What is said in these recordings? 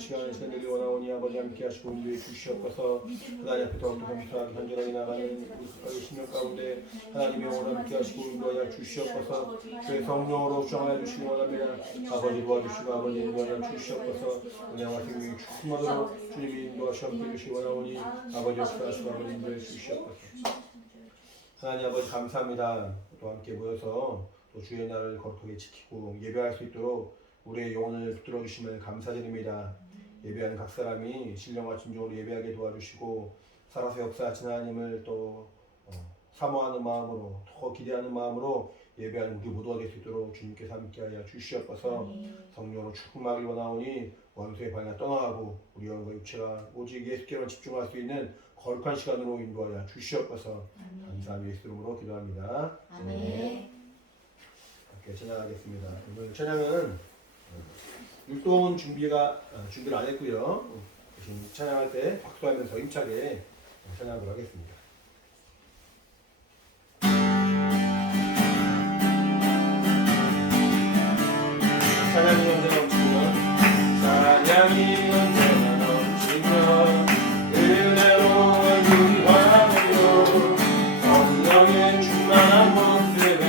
시간을 지내기 원하오니 아버지 함께 하시고 인도해 주시옵소서. 하나님 앞에 더욱더 겸손하게 간절하게 나가는 우리 신령 가운데 하나님의 영혼 함께 하시고 인도하여 주시옵소서. 주의 성령으로 주장하여 주시기 원합니다. 아버지 도와주시고 아버지 인도하여 주시옵소서. 은혜와 생명이 충만하도록 주님이 인도하시고 함께 해주시기 원하오니 아버지 역사하시고 아버지 인도해 주시옵소서. 하나님 아버지 감사합니다. 또 함께 모여서 또 주의 날을 거룩하게 지키고 예배할 수 있도록 우리의 영혼을 붙들어 주심을 감사드립니다. 예배하는 각 사람이 신령과 진정으로 예배하게 도와주시고 살아서 역사하신 하나님을 또 사모하는 마음으로 더 기대하는 마음으로 예배하는 우리 모두가 될 수 있도록 주님께서 함께하여 주시옵소서. 성령으로 축복하기 원하오니 원수의 방향 떠나가고 우리 영과 육체가 오직 예수께만 집중할 수 있는 거룩한 시간으로 인도하여 주시옵소서. 감사하며 예수 이름으로 기도합니다. 아멘. 함께 찬양하겠습니다. 오늘 찬양은 율동 준비를 안 했고요. 지금 찬양할 때 박수하면서 힘차게 찬양하도록 하겠습니다. 찬양이 언제나 넘치면 찬양이 언제나 넘치면 은혜로 얼굴이 환하며 성령의 충만한 모습을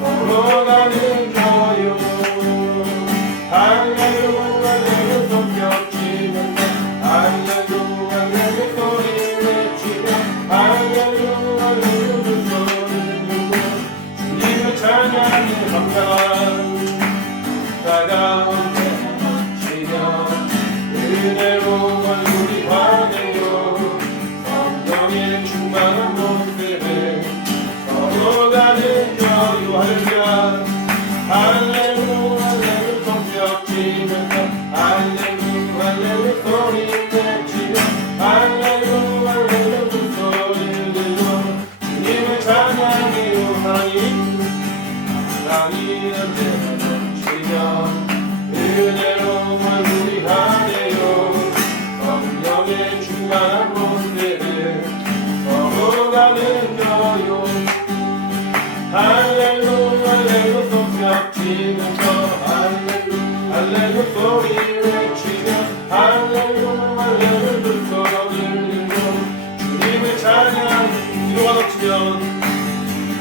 걸어가는 저요. 할렐루야 내 손뼉 치면서 할렐루야 내 소리 외치며 할렐루야 내 두 손을 들고 주님을 찬양해 감사한 가운데 넘치며 은혜로 얼굴이 환해요. 성령의 충만한 모습을 걸어가는 저요. 할렐루야 할렐루야 내 손뼉 치면서 할렐루야 내 소리 외치며 할렐루야 내 두 손을 들고 주님을 찬양해요. 하나님 언제나 넘치며 은혜로 얼굴이 환해요. 성령의 충만한 모습을 걸어가는 저요. 할렐루야 내 손뼉 치면서 할렐루야 소리 외치며 할렐루야 내 두 손을 들고 주님을 찬양. 기도가 넘치면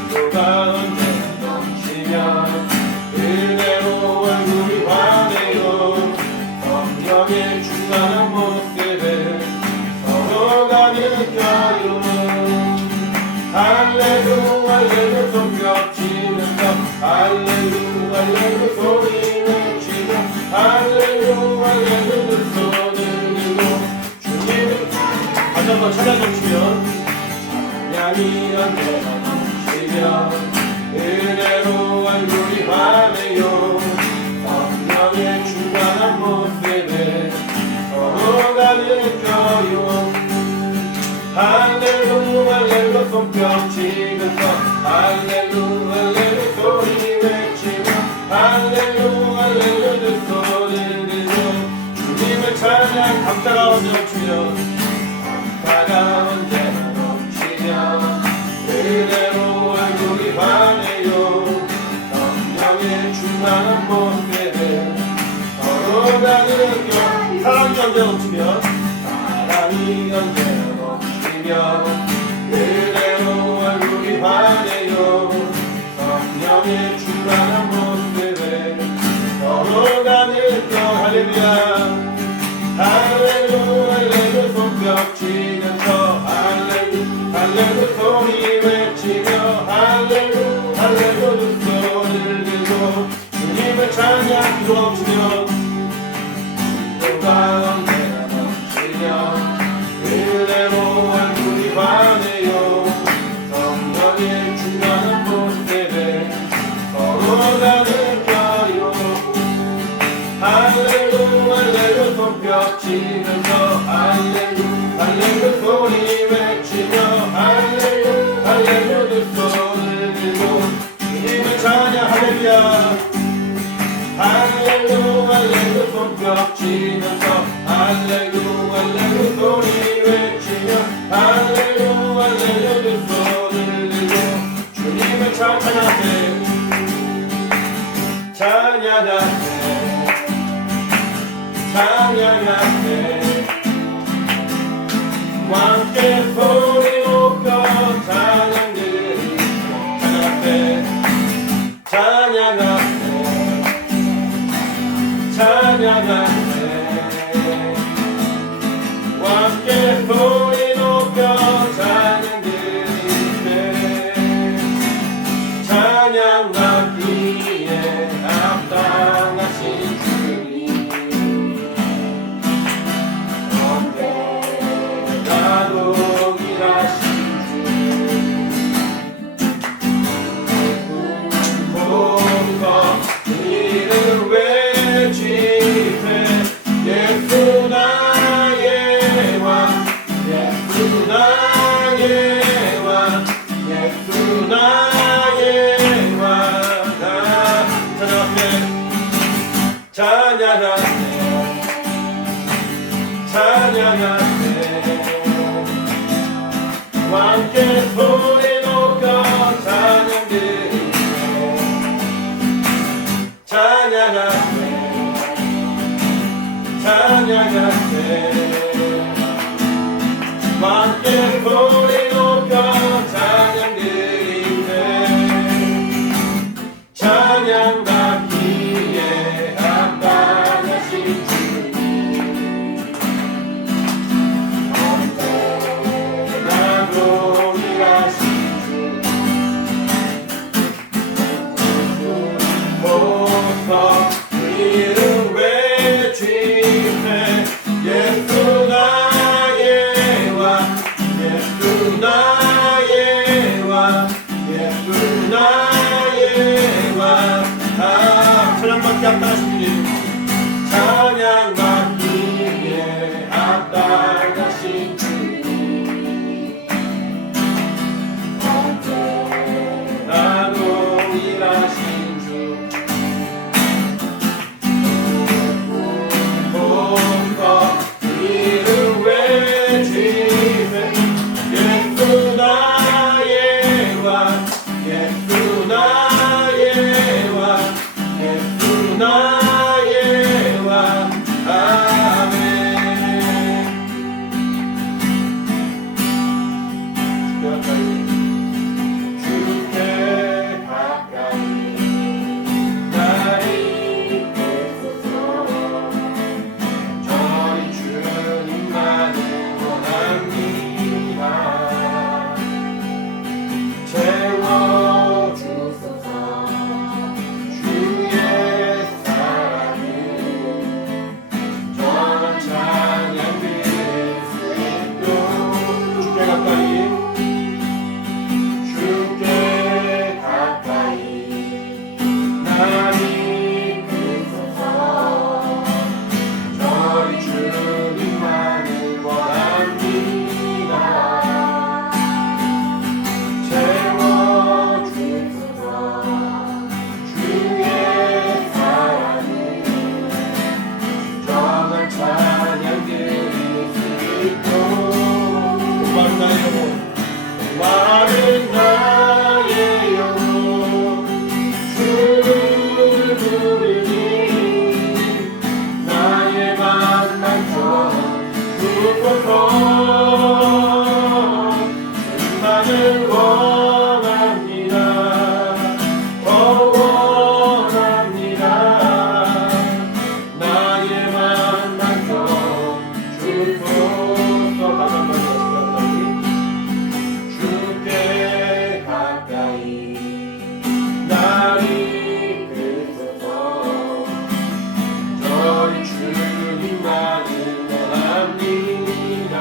기도가 언제나 넘치면 은혜로 얼굴이 환해요. 성령의 충만한 모습을 걸어가는 저요. 할렐루야 할렐루야 손뼉 치면서 할렐루야 할렐루야 소리 외치며 할렐루야 할렐루야 두 손을 들고 주님을 다시 한번 찬양 주시면 찬양이 언제나 넘치며 은혜로 얼굴이 환해요. 성령의 충만한 모습을 걸어가는 저요. 할렐루야 할렐루야 손뼉 치면서 할렐루야 할렐루야 소리 외치며 할렐루야 할렐루야 두 손을 들고 주님을 찬양. 감사가 언제나 넘치며 감사가 언제나 넘치며 은혜로 얼굴이 환해요. 성령의 충만한 모습을 걸어가는 경. 사랑이 언제나 넘치면 사랑이 언제나 넘치며 은혜로 얼굴이 환해요. 성령의 충만한 모습을 걸어가는 경. 할렐루야 할렐루야 할렐루야 손뼉 치면서 할렐루야 할렐루야 소리 외치며 할렐루야 할렐루야 두 손을 들고 주님을 찬양. 기도 넘치면 기도가 언제나 넘치며 은혜로 얼굴이 환해요. 성령의 충만한 모습을 걸어가는 저요. 할렐루야 할렐루야 손뼉 치면서 할렐루야 할렐루야 소리 외치며 할렐루야 할렐루야 두 손을 들고 주님을 찬양. 할렐루야 할렐루야 할렐루야 손뼉 치면서 할렐루야 할렐루야 소리 외치며 할렐루야 할렐루야 두 손을 들고 주님을 찬양하세. 찬양하세 찬양할 때 함께 소리 높여 찬양 드리고 찬양할 때 찬양할 때 찬양할 때 함께 소리 높여 찬양 드릴 때 찬양하기에 합당하신 주님 언제나 동일하신 주 모두가 그 이름 외치세 예수 나의 왕 예수 나의 왕 예수 나의 왕 찬양할 때 찬양할 때 함께 소리 높여 찬양 드리세 찬양할 때 찬양할 때 함께 소리 높여 찬양 드리세 찬양받기에 합당하신 주님 언제나 동일하신 주 모두 그 이름 외치세 예수 나의 왕 예수 나의 왕 예수 나의 왕 찬양받기 합당하신 주님 찬양받기에 합당하신 주님 언제나 동일하신 주 모두 그 이름 외치세 예수 나의 왕 예수 나의 왕 예수 나의 왕 아멘 주께 가까이 나를 이끌소서 저희 주님만을 원합니다 채워주소서 주의 사랑을 전한 찬양 드릴 수 있도록 주께 가까이 나를 이끌소서 저희 주님만을 원합니다 채워주소서 주의 사랑을 정한 찬양 드릴 수 있도록 마른 나의 영혼 주를 부르니 나의 만남처 주소서 주만을 원합니다 더 원합니다 나의 만남처 주소서 주께 가까이 나를 이끌소서 저희 주님만을 원합니다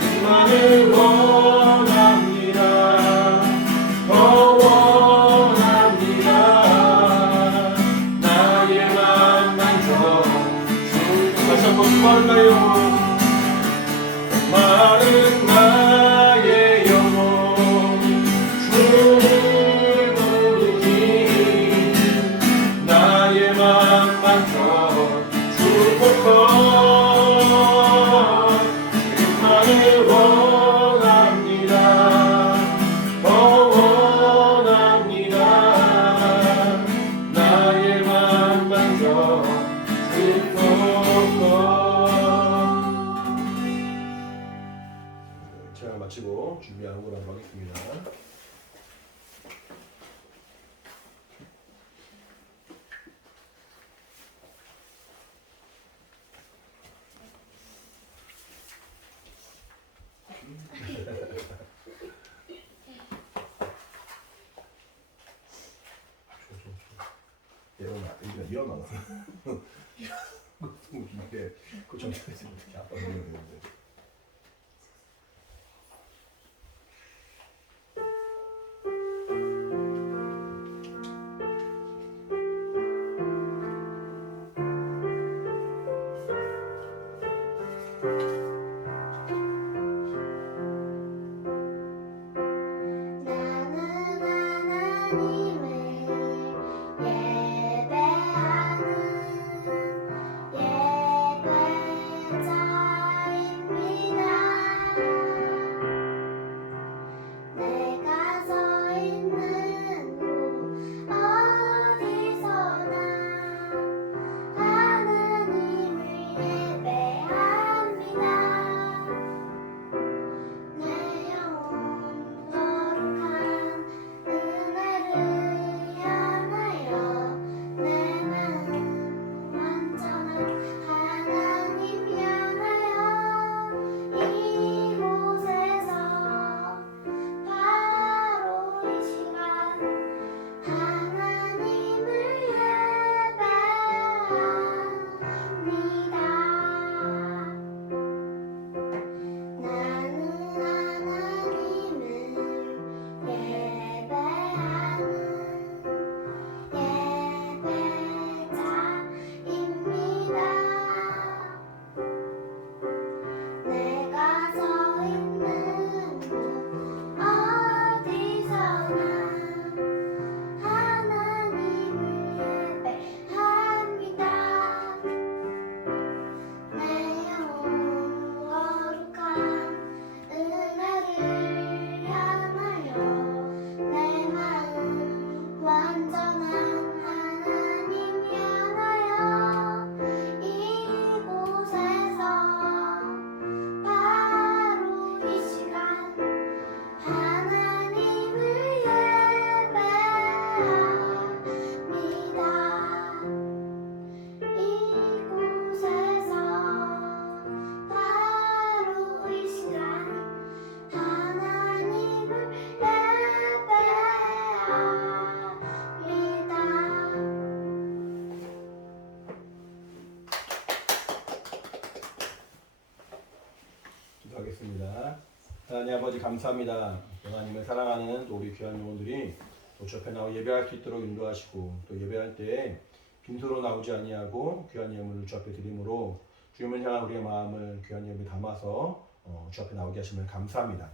주님만을 원합니다. 더 원합니다. 나의 맘 만져 다시 한번 말까요? 마른 나의 영혼 주를 부르니 나의 맘 만져 주옵소서. 주님만을 원합니다. 더 원합니다. 나의 맘 만져 주옵소서. 찬양 마치고 준비하는 걸 하도록 하겠습니다. 일어나. 이게 그 정도에서 어떻게 아빠 놀면 되는데. 기도하겠습니다. 하나님 아버지 감사합니다. 하나님을 사랑하는 우리 귀한 영혼들이 또 주 앞에 나와 예배할 수 있도록 인도하시고 또 예배할 때 빈소로 나오지 아니하고 귀한 예물을 주 앞에 드림으로 주님을 향한 우리의 마음을 귀한 예물에 담아서 주 앞에 나오게 하시면 감사합니다.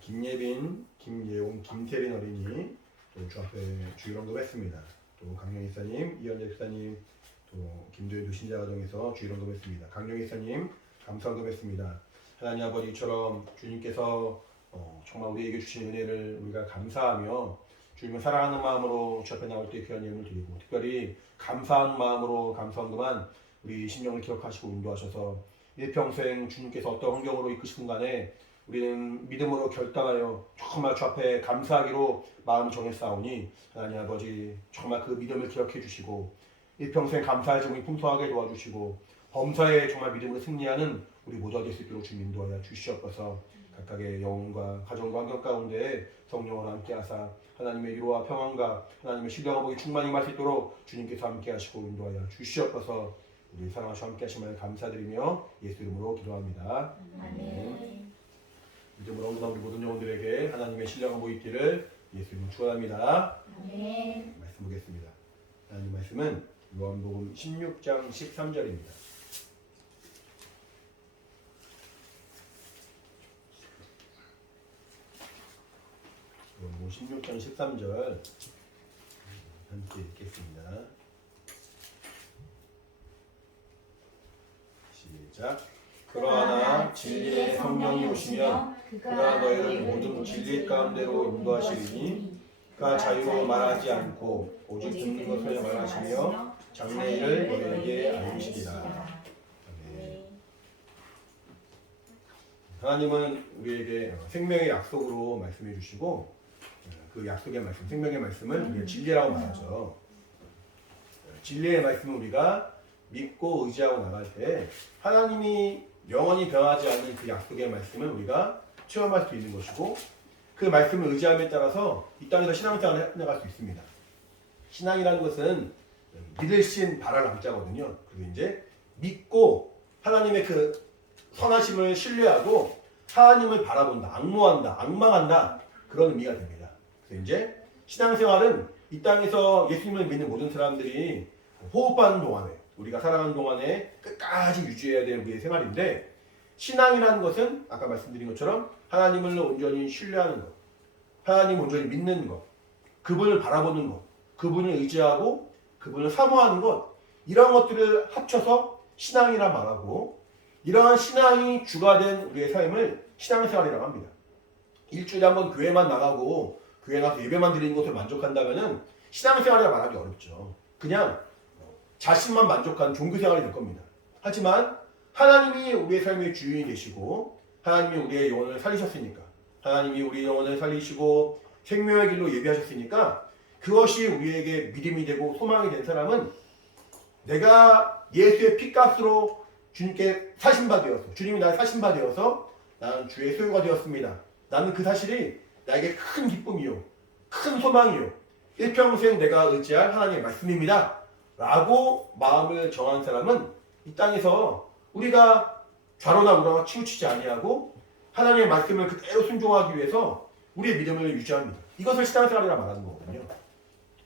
김예빈, 김예용, 김태린 어린이 또 주 앞에 주일 언급했습니다. 또 강영희 사님, 이현재 사님, 또 김도현 누신자가정에서 주일 언급했습니다. 강영희 사님 감사 언급했습니다. 하나님 아버지 이처럼 주님께서 정말 우리에게 주신 은혜를 우리가 감사하며 주님을 사랑하는 마음으로 주 앞에 나올 때 귀한 예물을 드리고 특별히 감사하는 마음으로 감사 언급한 우리 심령을 기억하시고 인도하셔서 일평생 주님께서 어떤 환경으로 이끄시든 간에 우리는 믿음으로 결단하여 정말 주 앞에 감사하기로 마음을 정했사오니 하나님 아버지 정말 그 믿음을 기억해 주시고 일평생 감사의 정이 풍성하게 도와주시고 범사에 정말 믿음으로 승리하는 우리 모두가 될 수 있도록 주님 인도하여 주시옵소서. 각각의 영혼과 가정과 환경 가운데 성령을 함께 하사 하나님의 위로와 평안과 하나님의 신령한 복이 충만히 임할 수 있도록 주님께서 함께 하시고 인도하여 주시옵소서. 우리 사랑하시고 함께 하시면 감사드리며 예수 이름으로 기도합니다. 아멘. 믿음으로 응답 우리 모든 영혼들에게 하나님의 신령한 보이기를 예수 이름으로 축원합니다. 아멘. 말씀 보겠습니다. 하나님 말씀은 요한복음 16장 13절입니다. 요한복음 16장 13절 함께 읽겠습니다. 시작. 그러나 진리의 성령이 오시면 그가 너희를 모든 진리 가운데로 인도하시리니 그가 자유로 말하지 않고 오직 듣는 것을 말하시며 장래일을 너희에게 알리시리라. 아멘. 하나님은 우리에게 생명의 약속으로 말씀해 주시고 그 약속의 말씀, 생명의 말씀을 우리가 진리라고 말하죠. 진리의 말씀을 우리가 믿고 의지하고 나갈 때 하나님이 영원히 변하지 않는 그 약속의 말씀을 우리가 체험할 수 있는 것이고 그 말씀을 의지함에 따라서 이 땅에서 신앙생활을 해나갈 수 있습니다. 신앙이라는 것은 믿으신 바랄 남자거든요. 그리고 이제 믿고 하나님의 그 선하심을 신뢰하고 하나님을 바라본다, 악모한다, 악망한다 그런 의미가 됩니다. 그래서 이제 신앙생활은 이 땅에서 예수님을 믿는 모든 사람들이 호흡하는 동안에 우리가 살아가는 동안에 끝까지 유지해야 되는 우리의 생활인데 신앙이라는 것은 아까 말씀드린 것처럼 하나님을 온전히 신뢰하는 것, 하나님을 온전히 믿는 것, 그분을 바라보는 것, 그분을 의지하고 그분을 사모하는 것 이런 것들을 합쳐서 신앙이라 말하고 이러한 신앙이 주가 된 우리의 삶을 신앙생활이라고 합니다. 일주일에 한 번 교회만 나가고 교회 가서 예배만 드리는 것을 만족한다면 신앙생활이라 말하기 어렵죠. 그냥 자신만 만족하는 종교생활이 될 겁니다. 하지만 하나님이 우리의 삶의 주인이 되시고 하나님이 우리의 영혼을 살리셨으니까 하나님이 우리의 영혼을 살리시고 생명의 길로 예비하셨으니까 그것이 우리에게 믿음이 되고 소망이 된 사람은 내가 예수의 피값으로 주님께 사신바 되어서 주님이 나를 사신바 되어서 나는 주의 소유가 되었습니다. 나는 그 사실이 나에게 큰 기쁨이요 큰 소망이요 일평생 내가 의지할 하나님의 말씀입니다 라고 마음을 정한 사람은 이 땅에서 우리가 좌로나 우로나 치우치지 아니하고 하나님의 말씀을 그대로 순종하기 위해서 우리의 믿음을 유지합니다. 이것을 신앙생활이라 말하는 거거든요.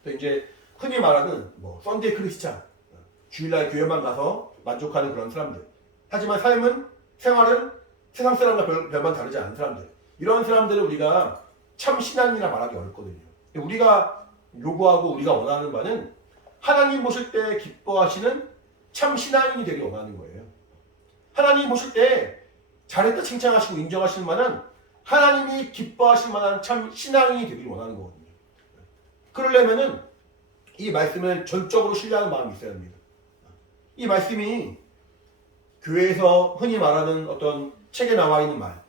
그래서 이제 흔히 말하는 썬데이 크리스찬, 주일날 교회만 가서 만족하는 그런 사람들. 하지만 삶은 생활은 세상 사람과 별반 다르지 않은 사람들. 이런 사람들을 우리가 참 신앙이라 말하기 어렵거든요. 우리가 요구하고 우리가 원하는 바는 하나님 보실 때 기뻐하시는 참 신앙인이 되길 원하는 거예요. 하나님 보실 때 잘했다 칭찬하시고 인정하실 만한 하나님이 기뻐하실 만한 참 신앙인이 되길 원하는 거거든요. 그러려면은 이 말씀을 전적으로 신뢰하는 마음이 있어야 합니다. 이 말씀이 교회에서 흔히 말하는 어떤 책에 나와 있는 말,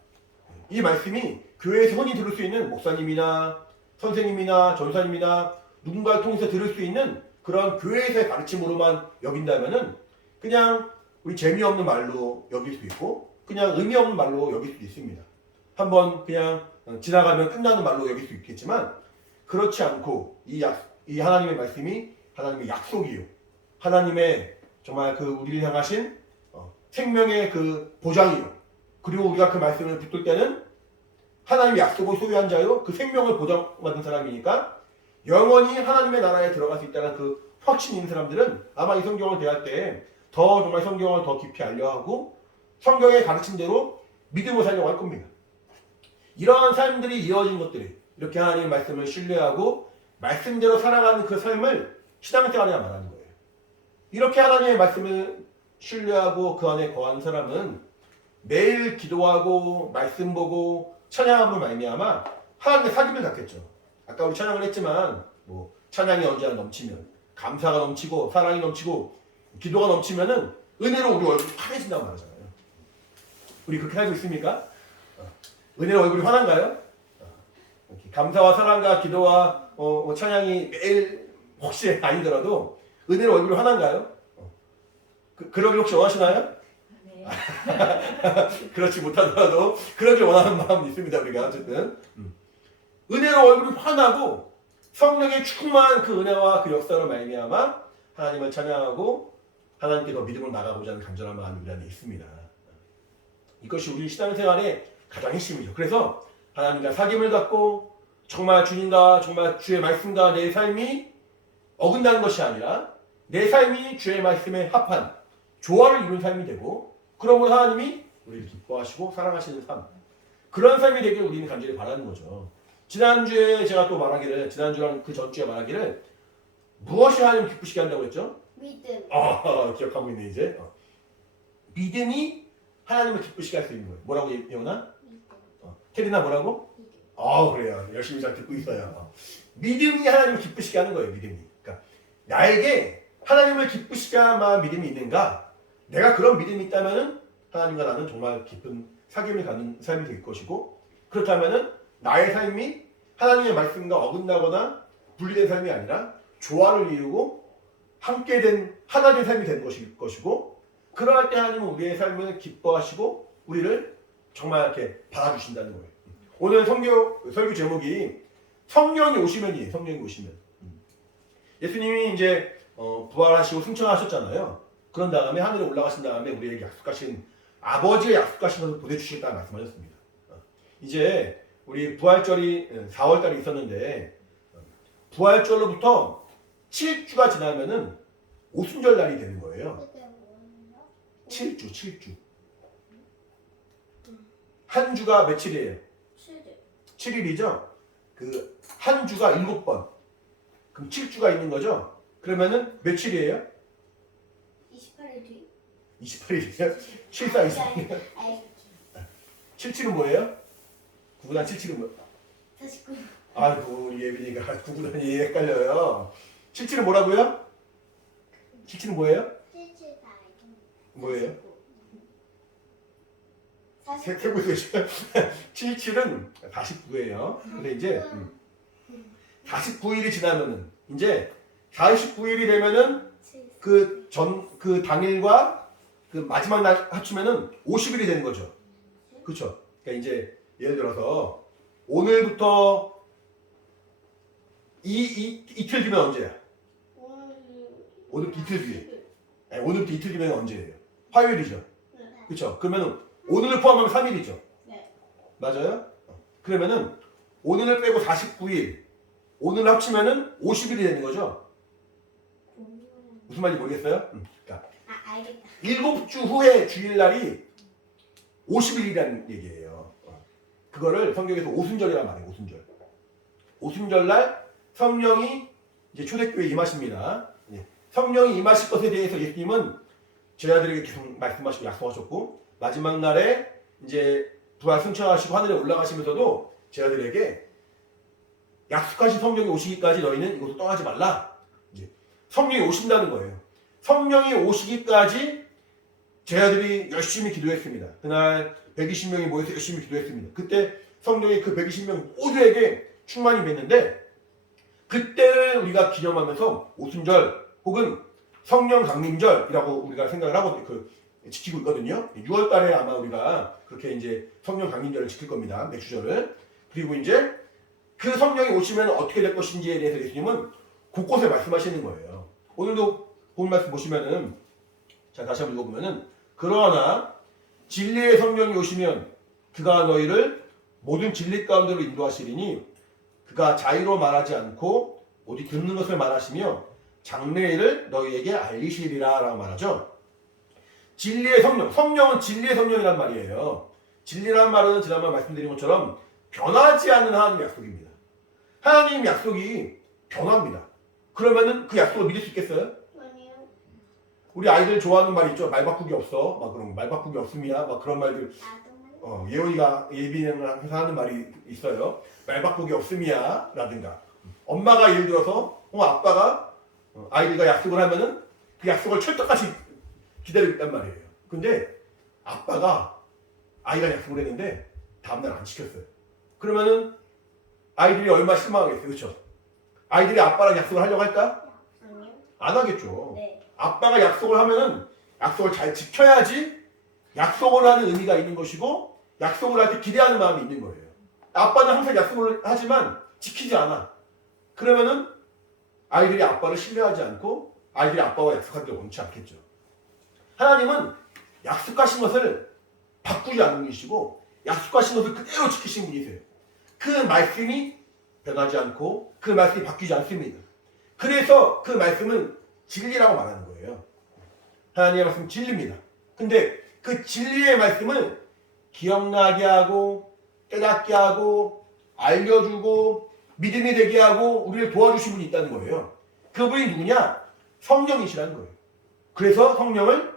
이 말씀이 교회에서 흔히 들을 수 있는 목사님이나 선생님이나 전사님이나 누군가를 통해서 들을 수 있는 그런 교회에서의 가르침으로만 여긴다면은 그냥 우리 재미없는 말로 여길 수 있고 그냥 의미 없는 말로 여길 수도 있습니다. 한번 그냥 지나가면 끝나는 말로 여길 수 있겠지만 그렇지 않고 이 하나님의 말씀이 하나님의 약속이요. 하나님의 정말 그 우리를 향하신 생명의 그 보장이요. 그리고 우리가 그 말씀을 붙들 때는 하나님의 약속을 소유한 자요. 그 생명을 보장받은 사람이니까 영원히 하나님의 나라에 들어갈 수 있다는 그 확신이 있는 사람들은 아마 이 성경을 대할 때 더 정말 성경을 더 깊이 알려하고 성경의 가르침대로 믿음을 살려고 할 겁니다. 이러한 삶들이 이어진 것들이 이렇게 하나님의 말씀을 신뢰하고 말씀대로 살아가는 그 삶을 신앙생활이라 말하는 거예요. 이렇게 하나님의 말씀을 신뢰하고 그 안에 거한 사람은 매일 기도하고 말씀 보고 찬양함을 말미암아 하나님의 사귐을 갖겠죠. 아까 우리 찬양을 했지만 찬양이 언제나 넘치면 감사가 넘치고 사랑이 넘치고 기도가 넘치면은 은혜로 우리 얼굴이 환해진다고 말하잖아요. 우리 그렇게 살고 있습니까? 은혜로 얼굴이 환한가요? 감사와 사랑과 기도와 찬양이 매일 혹시 아니더라도 은혜로 얼굴이 환한가요? 그러길 혹시 원하시나요? 네. 그렇지 못하더라도 그러길 원하는 마음이 있습니다. 우리가 어쨌든 은혜로 얼굴이 환하고 성령의 충만한 그 은혜와 그 역사로 말미암아 하나님을 찬양하고 하나님께 더 믿음을 나가고자 하는 간절한 마음이 우리 안에 있습니다. 이것이 우리 신앙생활의 가장 핵심이죠. 그래서 하나님과 사귐을 갖고 정말 주님과 정말 주의 말씀과 내 삶이 어긋나는 것이 아니라 내 삶이 주의 말씀에 합한 조화를 이룬 삶이 되고 그러므로 하나님이 우리를 기뻐하시고 사랑하시는 삶 그런 삶이 되길 우리는 간절히 바라는 거죠. 지난주에 제가 또 말하기를 지난주랑 그 전주에 말하기를 무엇이 하나님 기쁘시게 한다고 했죠? 믿음. 기억하고 있네 이제. 믿음이 하나님을 기쁘시게 할 수 있는 거예요. 뭐라고 예원아? 캐리나 뭐라고? 그래요. 열심히 잘 듣고 있어요. 믿음이 하나님을 기쁘시게 하는 거예요. 믿음이. 그러니까 나에게 하나님을 기쁘시게 할 믿음이 있는가? 내가 그런 믿음이 있다면은 하나님과 나는 정말 깊은 사귐을 갖는 삶이 될 것이고 것이고 나의 삶이 하나님의 말씀과 어긋나거나 분리된 삶이 아니라 조화를 이루고 함께 된 하나 된 삶이 되는 것이고 그러할 때 하나님은 우리의 삶을 기뻐하시고 우리를 정말 이렇게 받아주신다는 거예요. 오늘 설교 제목이 성령이 오시면이에요. 성령이 오시면. 예수님이 이제 부활하시고 승천하셨잖아요. 그런 다음에 하늘에 올라가신 다음에 우리에게 약속하신 아버지의 약속하신 것을 보내주시겠다는 말씀하셨습니다. 이제 우리 부활절이 4월달에 있었는데 부활절로부터 7주가 지나면은 오순절 날이 되는 거예요. 7주. 한 주가 며칠이에요? 7일이죠? 그 한 주가 7번. 그럼 7주가 있는 거죠? 그러면은 며칠이에요? 28일 뒤. 28일이요? 7, 4, 24. 77은 뭐예요? 9구단 77은 뭐예요? 49. 아이고 우리 예빈이가 9구단이 헷갈려요. 77은 뭐라고요? 77은 뭐예요? 77 다 뭐예요? 49. 세고 계시죠? 77은 49예요. 근데 이제 49일이 지나면은 이제 49일이 되면은 그 당일과 그 마지막 날 합치면은 50일이 되는 거죠. 그렇죠? 그러니까 이제 예를 들어서 오늘부터 이틀 뒤면 언제야? 오늘부터 이틀 뒤에. 오늘부터 이틀 뒤면 언제예요? 화요일이죠. 그렇죠? 그러면은 오늘을 포함하면 3일이죠. 네. 맞아요? 그러면은 오늘을 빼고 49일, 오늘 합치면은 50일이 되는 거죠. 무슨 말인지 모르겠어요? 그러니까 알겠다. 7주 후에 주일날이 50일이라는 얘기예요. 그거를 성경에서 오순절이라고 말해요. 오순절. 오순절날 성령이 이제 초대교회에 임하십니다. 성령이 임하실 것에 대해서 예수님은 제자들에게 계속 말씀하시고 약속하셨고 마지막 날에 이제 부활 승천하시고 하늘에 올라가시면서도 제자들에게 약속하신 성령이 오시기까지 너희는 이곳을 떠나지 말라. 이제 성령이 오신다는 거예요. 성령이 오시기까지 제자들이 열심히 기도했습니다. 그날 120명이 모여서 열심히 기도했습니다. 그때 성령이 그 120명 모두에게 충만히 맺는데 그때를 우리가 기념하면서 오순절 혹은 성령 강림절이라고 우리가 생각을 하고 지키고 있거든요. 6월 달에 아마 우리가 그렇게 이제 성령 강림절을 지킬 겁니다. 맥주절을. 그리고 이제 그 성령이 오시면 어떻게 될 것인지에 대해서 예수님은 곳곳에 말씀하시는 거예요. 오늘도 본 말씀 보시면은 자 다시 한번 읽어보면은 그러나 진리의 성령이 오시면 그가 너희를 모든 진리 가운데로 인도하시리니 그가 자의로 말하지 않고 오직 듣는 것을 말하시며 장래일을 너희에게 알리시리라 라고 말하죠. 진리의 성령, 성령은 진리의 성령이란 말이에요. 진리란 말은 지난번에 말씀드린 것처럼 변하지 않는 하나님의 약속입니다. 하나님 약속이 변합니다. 그러면은 그 약속을 믿을 수 있겠어요? 아니요. 우리 아이들 좋아하는 말 있죠. 말 바꾸기 없어. 막 그런 말 바꾸기 없습니다. 막 그런 말들. 예원이가 예빈이랑 항상 하는 말이 있어요. 말 바꾸기 없음이야 라든가. 엄마가 예를 들어서 아빠가 아이들과 약속을 하면은 그 약속을 철떡같이 기다리고 있단 말이에요. 근데 아빠가 아이랑 약속을 했는데 다음날 안 지켰어요. 그러면은 아이들이 얼마나 실망하겠어요. 그렇죠? 아이들이 아빠랑 약속을 하려고 할까? 아니요. 안 하겠죠. 네. 아빠가 약속을 하면은 약속을 잘 지켜야지 약속을 하는 의미가 있는 것이고 약속을 할 때 기대하는 마음이 있는 거예요. 아빠는 항상 약속을 하지만 지키지 않아. 그러면은 아이들이 아빠를 신뢰하지 않고 아이들이 아빠와 약속하기를 원치 않겠죠. 하나님은 약속하신 것을 바꾸지 않는 분이시고 약속하신 것을 그대로 지키신 분이세요. 그 말씀이 변하지 않고 그 말씀이 바뀌지 않습니다. 그래서 그 말씀은 진리라고 말하는 거예요. 하나님의 말씀은 진리입니다. 근데 그 진리의 말씀을 기억나게 하고 깨닫게 하고 알려주고 믿음이 되게 하고 우리를 도와주신 분이 있다는 거예요. 그분이 누구냐? 성령이시라는 거예요. 그래서 성령을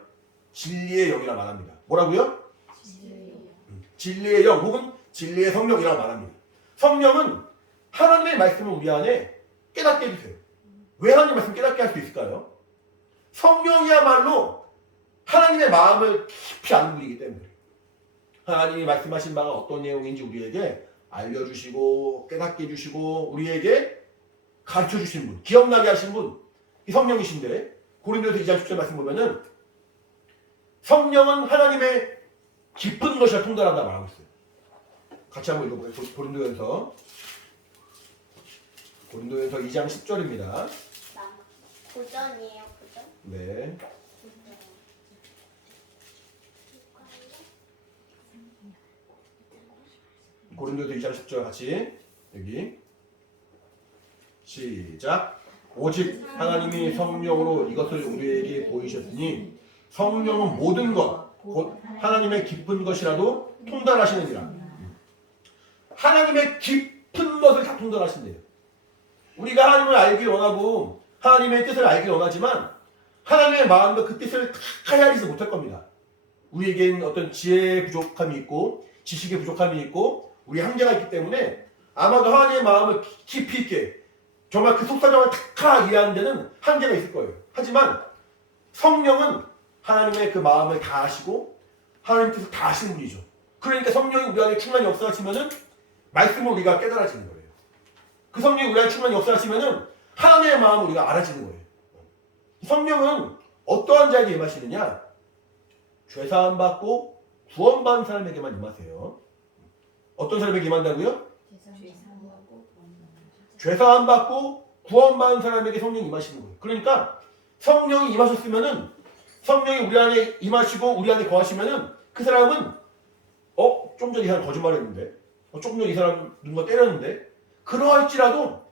진리의 영이라 말합니다. 뭐라고요? 진리의 영 혹은 진리의 성령이라고 말합니다. 성령은 하나님의 말씀을 우리 안에 깨닫게 해주세요. 왜 하나님의 말씀을 깨닫게 할 수 있을까요? 성령이야말로 하나님의 마음을 깊이 아는 분이기 때문에 하나님이 말씀하신 바가 어떤 내용인지 우리에게 알려주시고 깨닫게 해주시고 우리에게 가르쳐주신 분, 기억나게 하신 분, 이 성령이신데 고린도서 2장 10절 말씀 보면은 성령은 하나님의 깊은 것이라 통달한다 말하고 있어요. 같이 한번 읽어볼까요? 고린도전서 2장 10절입니다. 고전이에요, 고전? 네. 고린도전서 2장 10절 같이 여기 시작. 오직 하나님이 성령으로 이것을 우리에게 보이셨으니 성령은 모든 것 곧 하나님의 깊은 것이라도 통달하시느니라. 하나님의 깊은 것을 다 통달하신대요. 우리가 하나님을 알기 원하고 하나님의 뜻을 알기 원하지만 하나님의 마음과 그 뜻을 다 헤아리지 못할 겁니다. 우리에게는 어떤 지혜의 부족함이 있고 지식의 부족함이 있고 우리 한계가 있기 때문에 아마도 하나님의 마음을 깊이 있게 정말 그 속사정을 다 이해하는 데는 한계가 있을 거예요. 하지만 성령은 하나님의 그 마음을 다 아시고 하나님 뜻을 다 아시는 분이죠. 그러니까 성령이 우리 안에 충만히 역사하시면은 말씀을 우리가 깨달아지는 거예요. 그 성령이 우리 안에 충만히 역사하시면은 하나님의 마음을 우리가 알아지는 거예요. 성령은 어떠한 자에게 임하시느냐? 죄사함 받고 구원받은 사람에게만 임하세요. 어떤 사람에게 임한다고요? 죄사함 받고 구원받은 사람에게 성령이 임하시는 거예요. 그러니까 성령이 임하셨으면은 성령이 우리 안에 임하시고 우리 안에 거하시면은 그 사람은 좀 전에 이 사람 거짓말했는데 조금 전에 이 사람 누군가 때렸는데 그러할지라도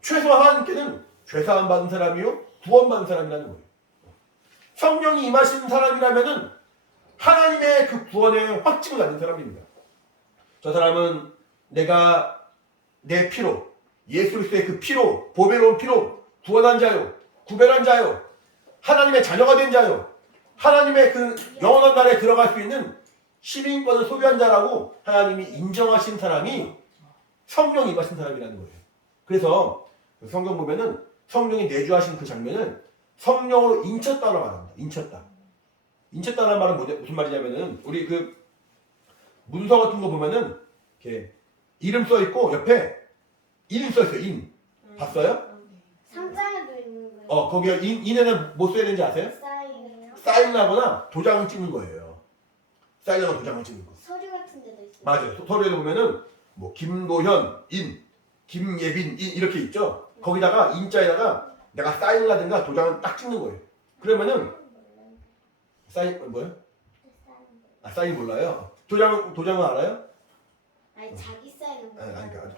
최소한 하나님께는 죄사함 받은 사람이요 구원받은 사람이라는 거예요. 성령이 임하신 사람이라면은 하나님의 그 구원의 확증을 갖는 사람입니다. 저 사람은 내가 내 피로 예수 그리스도의 그 피로 보배로운 피로 구원한 자요 구별한 자요 하나님의 자녀가 된 자요 하나님의 그 영원한 나라에 들어갈 수 있는 시민권을 소유한 자라고 하나님이 인정하신 사람이 성령이 임하신 사람이라는 거예요. 그래서 성경 보면은 성령이 내주하신 그 장면은 성령으로 인쳤다고 말합니다. 인쳤다. 인쳤다는 말은 무슨 말이냐면은 우리 그 문서 같은 거 보면은 이렇게 이름 써 있고 옆에 인 써 있어요. 인. 봤어요? 상장에도 있는 거예요. 거기에 인에는 뭐 써야 되는지 아세요? 사인이요? 사인하거나 도장을 찍는 거예요. 사인하거나 도장을 찍는 거. 서류 같은 데도 있어요. 맞아요. 서류에도 보면은 뭐 김도현 인, 김예빈 인 이렇게 있죠. 거기다가 인자에다가 내가 사인을 하든가 도장을 딱 찍는 거예요. 그러면은 사인 뭐요? 사인 몰라요? 도장은 알아요? 아니 자기 사인은 몰라요.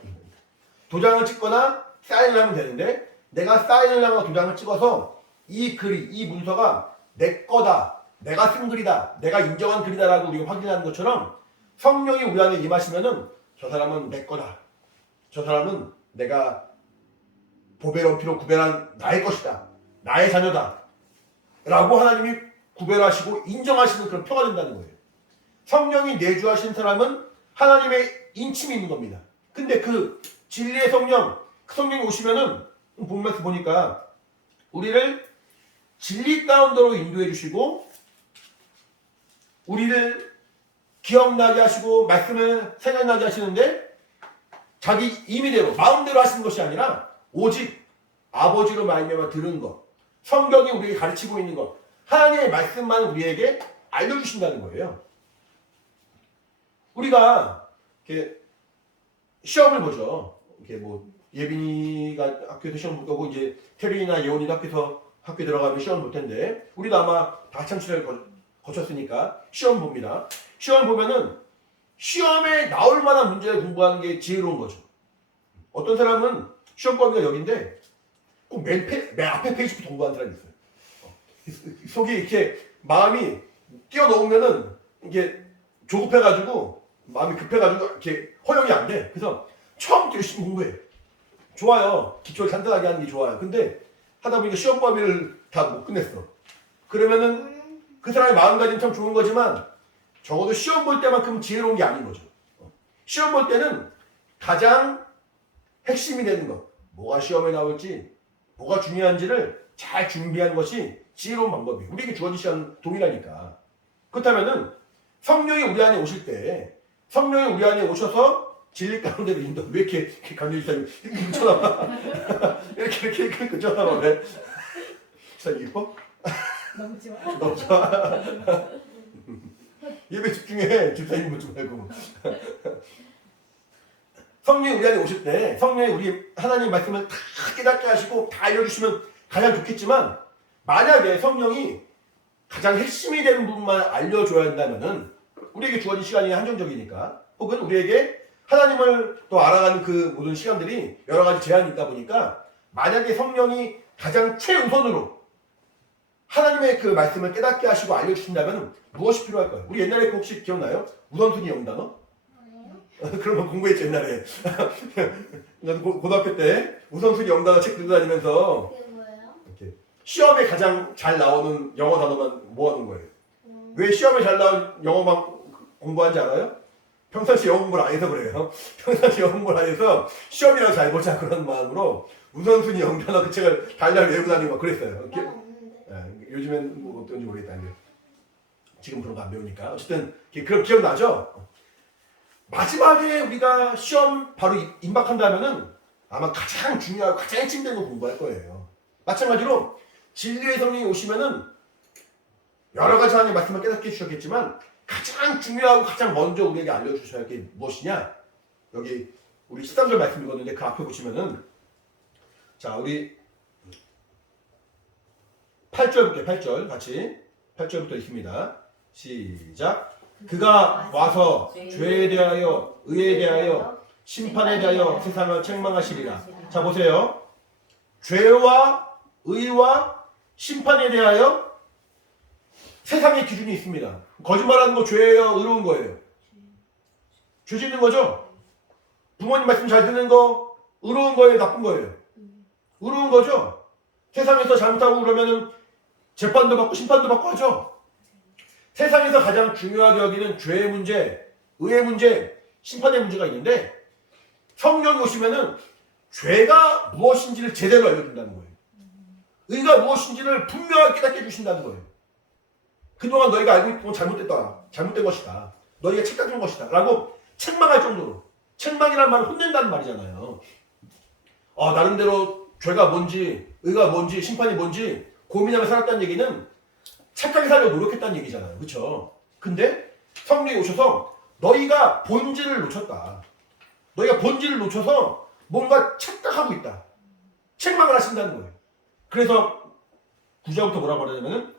도장을 찍거나 사인을 하면 되는데 내가 사인을 하거나 도장을 찍어서 이 글이 이 문서가 내 거다. 내가 쓴 글이다. 내가 인정한 글이다라고 우리가 확인하는 것처럼 성령이 우리 안에 임하시면은 저 사람은 내 거다. 저 사람은 내가 보배로운 피로 구별한 나의 것이다. 나의 자녀다. 라고 하나님이 구별하시고 인정하시는 그런 표가 된다는 거예요. 성령이 내주하신 사람은 하나님의 인침이 있는 겁니다. 근데 그 진리의 성령, 그 성령이 오시면은 본문에서 보니까 우리를 진리 가운데로 인도해 주시고 우리를 기억나게 하시고 말씀을 생각나게 하시는데 자기 임의대로 마음대로 하시는 것이 아니라 오직 아버지로 말미암아 들은 것, 성경이 우리에게 가르치고 있는 것, 하나님의 말씀만 우리에게 알려주신다는 거예요. 우리가 이렇게 시험을 보죠. 이렇게 뭐 예빈이가 학교에서 시험 보고 이제 태린이나 예원이도 학교에 들어가면 시험 볼 텐데 우리도 아마 다 학창시절 거쳤으니까 시험 봅니다. 시험 보면은 시험에 나올 만한 문제를 공부하는 게 지혜로운 거죠. 어떤 사람은 시험 범위가 여기인데 꼭 맨 앞에 페이지부터 공부하는 사람이 있어요. 속이 이렇게 마음이 뛰어넘으면은 이게 조급해가지고 마음이 급해가지고 이렇게 허용이 안 돼. 그래서 처음부터 열심히 공부해. 좋아요. 기초를 간단하게 하는 게 좋아요. 근데 하다 보니까 시험 범위를 다 못 끝냈어. 그러면은 그 사람의 마음가짐 참 좋은 거지만 적어도 시험 볼 때만큼 지혜로운 게 아닌 거죠. 시험 볼 때는 가장 핵심이 되는 것, 뭐가 시험에 나올지, 뭐가 중요한지를 잘 준비하는 것이 지혜로운 방법이에요. 우리에게 주어진 시간 동일하니까. 그렇다면은 성령이 우리 안에 오실 때, 성령이 우리 안에 오셔서 진리 가운데로 인도. 왜 이렇게 강조일사님 쳐다봐? 이렇게 쳐다봐. 왜? 사람 이뻐? 너무 좋아. 너무 좋아. 예배 집중해. 집사님 보지 말고. 성령이 우리 안에 오실 때 성령이 우리 하나님 말씀을 다 깨닫게 하시고 다 알려주시면 가장 좋겠지만 만약에 성령이 가장 핵심이 되는 부분만 알려줘야 한다면은 우리에게 주어진 시간이 한정적이니까 혹은 우리에게 하나님을 또 알아가는 그 모든 시간들이 여러 가지 제한이 있다 보니까 만약에 성령이 가장 최우선으로 하나님의 그 말씀을 깨닫게 하시고 알려주신다면 무엇이 필요할까요? 우리 옛날에 혹시 기억나요? 우선순위 영단어? 그런 거 공부했지 옛날에. 고등학교 때 우선순위 영단어 책 들고 다니면서 그게 뭐예요? 이렇게 시험에 가장 잘 나오는 영어 단어만 모아놓은 거예요. 왜 시험에 잘 나온 영어만 공부한지 알아요? 평상시 영어 공부를 안 해서 그래요. 평상시 영어 공부를 안 해서 시험이라도 잘 보자 그런 마음으로 우선순위 영단어 그 책을 달달 외우고 다니고 막 그랬어요. 난 없는데. 요즘엔 뭐 어떤지 모르겠다. 지금 그런 거 안 배우니까. 어쨌든 그런 기억나죠? 마지막에 우리가 시험 바로 임박한다면은 아마 가장 중요하고 가장 핵심된 거 공부할 거예요. 마찬가지로 진리의 성령이 오시면은 여러 가지 하나님의 말씀을 깨닫게 해주셨겠지만 가장 중요하고 가장 먼저 우리에게 알려주셔야 할 게 무엇이냐? 여기 우리 13절 말씀 읽었는데 그 앞에 보시면은 자 우리 8절 볼게요. 8절 같이 8절부터 읽습니다. 시작. 그가 와서 죄에 대하여 의에 대하여 심판에 대하여 세상을 책망하시리라. 자 보세요. 죄와 의와 심판에 대하여 세상의 기준이 있습니다. 거짓말하는 거 죄예요? 의로운 거예요? 죄 짓는 거죠? 부모님 말씀 잘 듣는 거 의로운 거예요? 나쁜 거예요? 의로운 거죠? 세상에서 잘못하고 그러면은 재판도 받고 심판도 받고 하죠? 세상에서 가장 중요하게 여기는 죄의 문제, 의의 문제, 심판의 문제가 있는데 성령이 오시면은 죄가 무엇인지를 제대로 알려준다는 거예요. 의가 무엇인지를 분명하게 깨닫게 해주신다는 거예요. 그동안 너희가 알고 있던 건 잘못됐다. 잘못된 것이다. 너희가 착각한 것이다. 라고 책망할 정도로. 책망이라는 말은 혼낸다는 말이잖아요. 나름대로 죄가 뭔지, 의가 뭔지, 심판이 뭔지 고민하며 살았다는 얘기는 착하게 살려고 노력했다는 얘기잖아요. 그렇죠? 근데 성령이 오셔서 너희가 본질을 놓쳤다. 너희가 본질을 놓쳐서 뭔가 착각하고 있다. 책망을 하신다는 거예요. 그래서 9절부터 뭐라고 하냐면은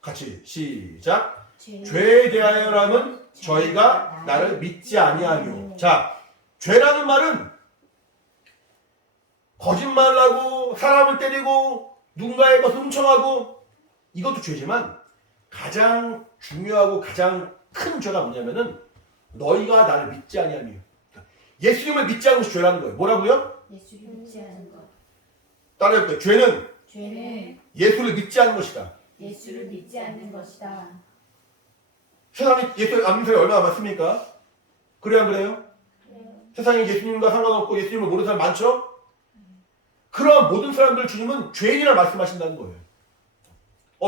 같이 시작. 죄에 대하여라면 저희가 나를 믿지 아니하며. 자, 죄라는 말은 거짓말하고 사람을 때리고 누군가의 것을 훔쳐가고 이것도 죄지만 가장 중요하고 가장 큰 죄가 뭐냐면은 너희가 나를 믿지 아니하며. 예수님을 믿지 않는 것이 죄라는 거예요. 뭐라고요? 예수를 믿지 않는 것. 따라해볼게요. 죄는 죄는 예수를 믿지 않는 것이다. 예수를 믿지 않는 것이다. 세상에 예수 안 믿는 사람이 얼마나 많습니까? 그래야 안 그래요? 세상에 예수님과 상관없고 예수님을 모르는 사람 많죠? 그런 모든 사람들 주님은 죄인이라 말씀하신다는 거예요.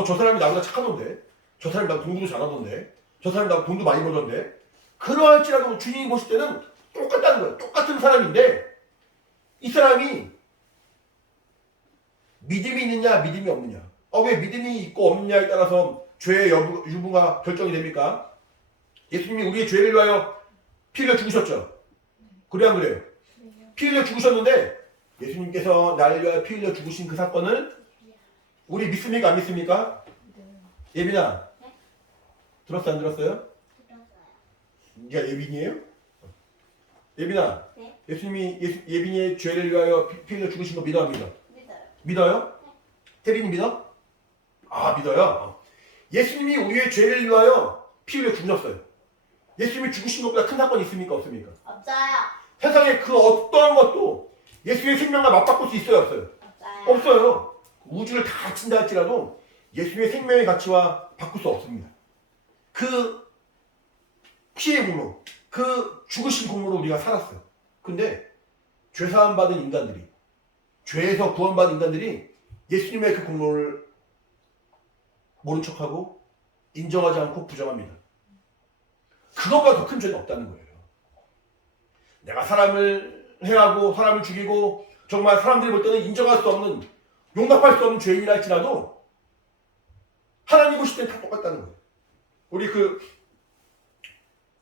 저 사람이 나보다 착하던데, 저 사람이 나보다 공부도 잘하던데, 저 사람이 나보다 돈도 많이 벌던데, 그러할지라도 주님이 보실 때는 똑같다는 거예요. 똑같은 사람인데 이 사람이 믿음이 있느냐 믿음이 없느냐. 왜 믿음이 있고 없느냐에 따라서 죄의 유무가 결정이 됩니까? 예수님이 우리의 죄를 위하여 피 흘려 죽으셨죠. 그래 안 그래요? 피 흘려 죽으셨는데 예수님께서 나를 위하여 피 흘려 죽으신 그 사건을 우리 믿습니까 안 믿습니까? 예빈아, 들었어 안 들었어요? 들었어요. 네가 예빈이에요? 예빈아, 네. 예수님이 예빈이의 죄를 위하여 피 흘려 죽으신 거 믿어 안 믿어? 믿어요. 믿어요? 태빈이 믿어? 아 믿어요. 예수님이 우리의 죄를 위하여 피 흘려 죽으셨어요. 예수님이 죽으신 것보다 큰 사건이 있습니까 없습니까? 없어요. 세상에 그 어떠한 것도 예수의 생명과 맞바꿀 수 있어요 없어요? 없어요. 없어요. 우주를 다 친다 할지라도 예수님의 생명의 가치와 바꿀 수 없습니다. 그 피의 공로, 그 죽으신 공로로 우리가 살았어요. 근데 죄사함 받은 인간들이, 죄에서 구원받은 인간들이 예수님의 그 공로를 모른 척하고 인정하지 않고 부정합니다. 그것보다 더 큰 죄는 없다는 거예요. 내가 사람을 해하고 사람을 죽이고 정말 사람들이 볼 때는 인정할 수 없는, 용납할 수 없는 죄인이라 할지라도 하나님 보실 때는 다 똑같다는 거예요. 우리 그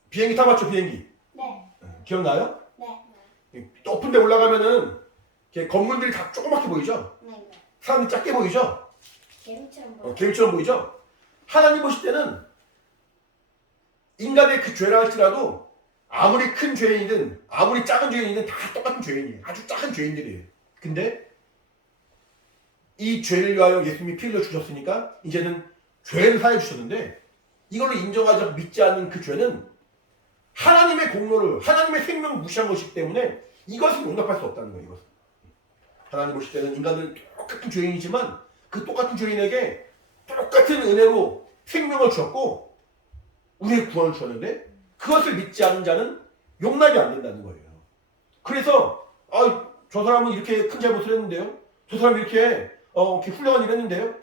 비행기 타봤죠? 비행기 네. 기억나요? 네. 높은 데 올라가면은 이렇게 건물들이 다 조그맣게 보이죠? 네. 사람들이 작게 보이죠? 개미처럼 보여요. 개미처럼 보이죠? 하나님 보실 때는 인간의 그 죄라 할지라도 아무리 큰 죄인이든 아무리 작은 죄인이든 다 똑같은 죄인이에요. 아주 작은 죄인들이에요. 근데 이 죄를 위하여 예수님이 피 흘려 주셨으니까 이제는 죄를 사해 주셨는데 이걸로 인정하지 않고 믿지 않는 그 죄는 하나님의 공로를, 하나님의 생명을 무시한 것이기 때문에 이것을 용납할 수 없다는 거예요. 이것은. 하나님 보실 때는 인간들은 똑같은 죄인이지만 그 똑같은 죄인에게 똑같은 은혜로 생명을 주었고 우리의 구원을 주었는데 그것을 믿지 않는 자는 용납이 안 된다는 거예요. 그래서 저 사람은 이렇게 큰 잘못을 했는데요. 저 사람이 이렇게 훌륭한 일을 했는데요.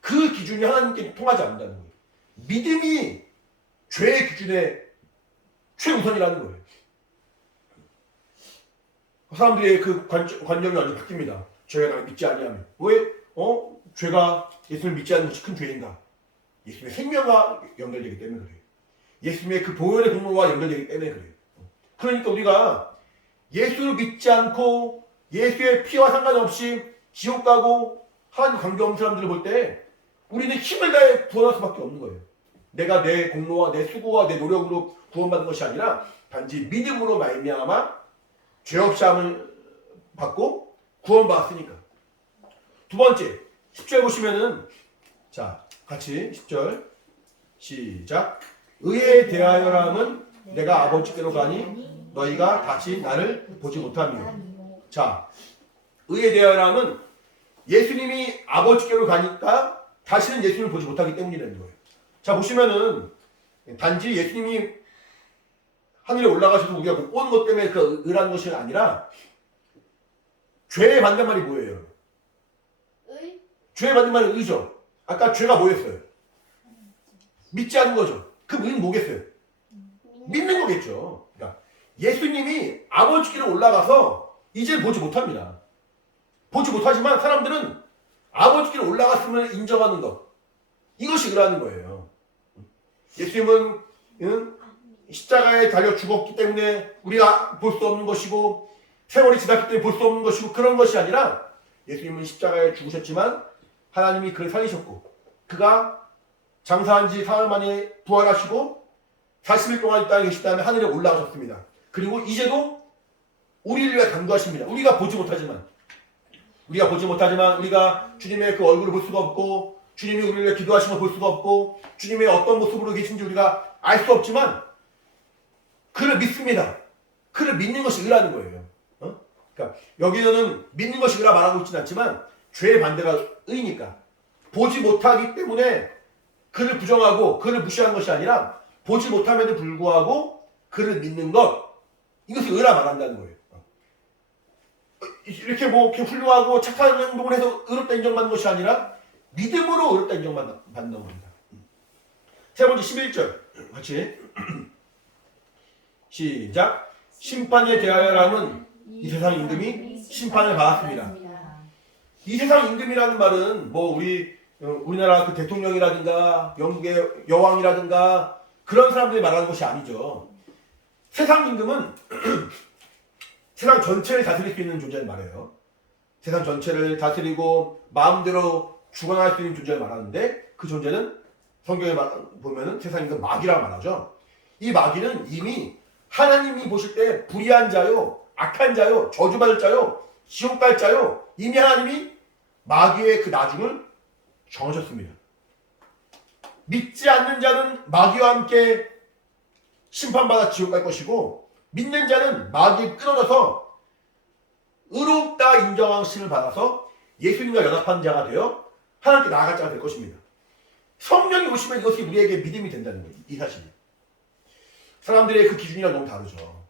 그 기준이 하나님께 통하지 않는다는 거예요. 믿음이 죄의 기준의 최우선이라는 거예요. 사람들의 그 관념이 완전 바뀝니다. 죄가 나를 믿지 아니하면. 왜? 죄가 예수님을 믿지 않는 것이 큰 죄인가? 예수님의 생명과 연결되기 때문에 그래요. 예수님의 그 보혈의 공로와 연결되기 때문에 그래요. 그러니까 우리가 예수를 믿지 않고 예수의 피와 상관없이 지옥 가고 하나님 관계없는 사람들을 볼 때 우리는 힘을 다해 구원할 수밖에 없는 거예요. 내가 내 공로와 내 수고와 내 노력으로 구원받는 것이 아니라 단지 믿음으로 말미암아 죄 없이 함을 받고 구원받았으니까. 두 번째 10절 보시면은 자 같이 10절 시작. 의에 대하여라면 내가 아버지께로 가니 너희가 다시 나를 보지 못하며. 자 의에 대하여라면 예수님이 아버지께로 가니까 다시는 예수님을 보지 못하기 때문이라는 거예요. 자 보시면은 단지 예수님이 하늘에 올라가셔서 우리가 못 보는 것 때문에 그 의라는 것이 아니라 죄의 반대말이 뭐예요? 의? 죄의 반대말은 의죠. 아까 죄가 뭐였어요? 믿지 않는 거죠. 그 의는 뭐겠어요? 믿는 거겠죠. 그러니까 예수님이 아버지께로 올라가서 이제 보지 못합니다. 보지 못하지만 사람들은 아버지께로 올라갔음을 인정하는 것. 이것이 의라는 거예요. 예수님은 십자가에 달려 죽었기 때문에 우리가 볼 수 없는 것이고 세월이 지났기 때문에 볼 수 없는 것이고 그런 것이 아니라 예수님은 십자가에 죽으셨지만 하나님이 그를 살리셨고 그가 장사한 지 사흘 만에 부활하시고 40일 동안 이 땅에 계신 다음에 하늘에 올라가셨습니다. 그리고 이제도 우리를 위해 간구하십니다. 우리가 보지 못하지만 우리가 주님의 그 얼굴을 볼 수가 없고 주님이 우리를 위해 기도하시는 걸 볼 수가 없고 주님의 어떤 모습으로 계신지 우리가 알 수 없지만 그를 믿습니다. 그를 믿는 것이 의라는 거예요. 그러니까 여기서는 믿는 것이 의라 말하고 있지는 않지만 죄의 반대가 의니까 보지 못하기 때문에 그를 부정하고 그를 무시하는 것이 아니라 보지 못함에도 불구하고 그를 믿는 것 이것을 의라 말한다는 거예요. 이렇게 이렇게 훌륭하고 착한 행동을 해서 의롭다 인정받는 것이 아니라 믿음으로 의롭다 인정받는 겁니다. 세 번째 11절 같이 시작. 심판에 대하여라면 이 세상 임금이 심판을 받았습니다. 이 세상 임금이라는 말은 뭐 우리나라 그 대통령이라든가 영국의 여왕이라든가 그런 사람들이 말하는 것이 아니죠. 세상 임금은 세상 전체를 다스릴 수 있는 존재를 말해요. 세상 전체를 다스리고 마음대로 주관할 수 있는 존재를 말하는데 그 존재는 성경에 보면은 세상에 그 마귀라고 말하죠. 이 마귀는 이미 하나님이 보실 때 불의한 자요, 악한 자요, 저주받을 자요, 지옥 갈 자요, 이미 하나님이 마귀의 그 나중을 정하셨습니다. 믿지 않는 자는 마귀와 함께 심판받아 지옥 갈 것이고, 믿는 자는 마귀에 끊어져서 의롭다 인정하심을 받아서 예수님과 연합한 자가 되어 하나님께 나아갈 자가 될 것입니다. 성령이 오시면 이것이 우리에게 믿음이 된다는 거예요. 이 사실이. 사람들의 그 기준이랑 너무 다르죠.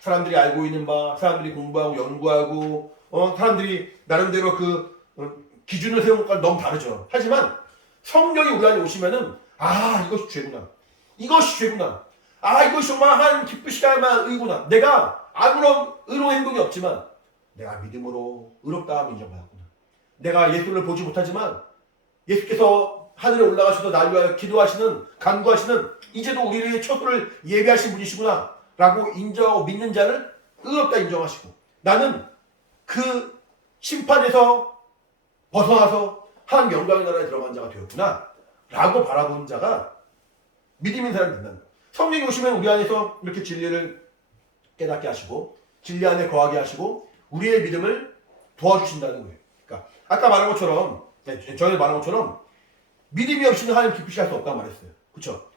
사람들이 알고 있는 바, 사람들이 공부하고 연구하고, 사람들이 나름대로 그 기준을 세운 것과 너무 다르죠. 하지만 성령이 우리 안에 오시면은 이것이 죄구나. 이것이 죄구나. 이것이 정말 하나님 기쁘시게 할 만한 의구나. 내가 아무런 의로운 행동이 없지만 내가 믿음으로 의롭다함을 인정받았구나. 내가 예수를 보지 못하지만 예수께서 하늘에 올라가셔서 나를 위하여 기도하시는, 간구하시는, 이제도 우리의 처소를 예비하신 분이시구나 라고 인정하고 믿는 자를 의롭다 인정하시고, 나는 그 심판에서 벗어나서 하나님 영광의 나라에 들어간 자가 되었구나 라고 바라보는 자가 믿음 있는 사람이 된다는 거예요. 성령이 오시면 우리 안에서 이렇게 진리를 깨닫게 하시고 진리 안에 거하게 하시고 우리의 믿음을 도와주신다는 거예요. 그러니까 아까 말한 것처럼, 전에 말한 것처럼 믿음이 없이는 하나님 기쁘시게 할 수 없다고 말했어요. 그렇죠?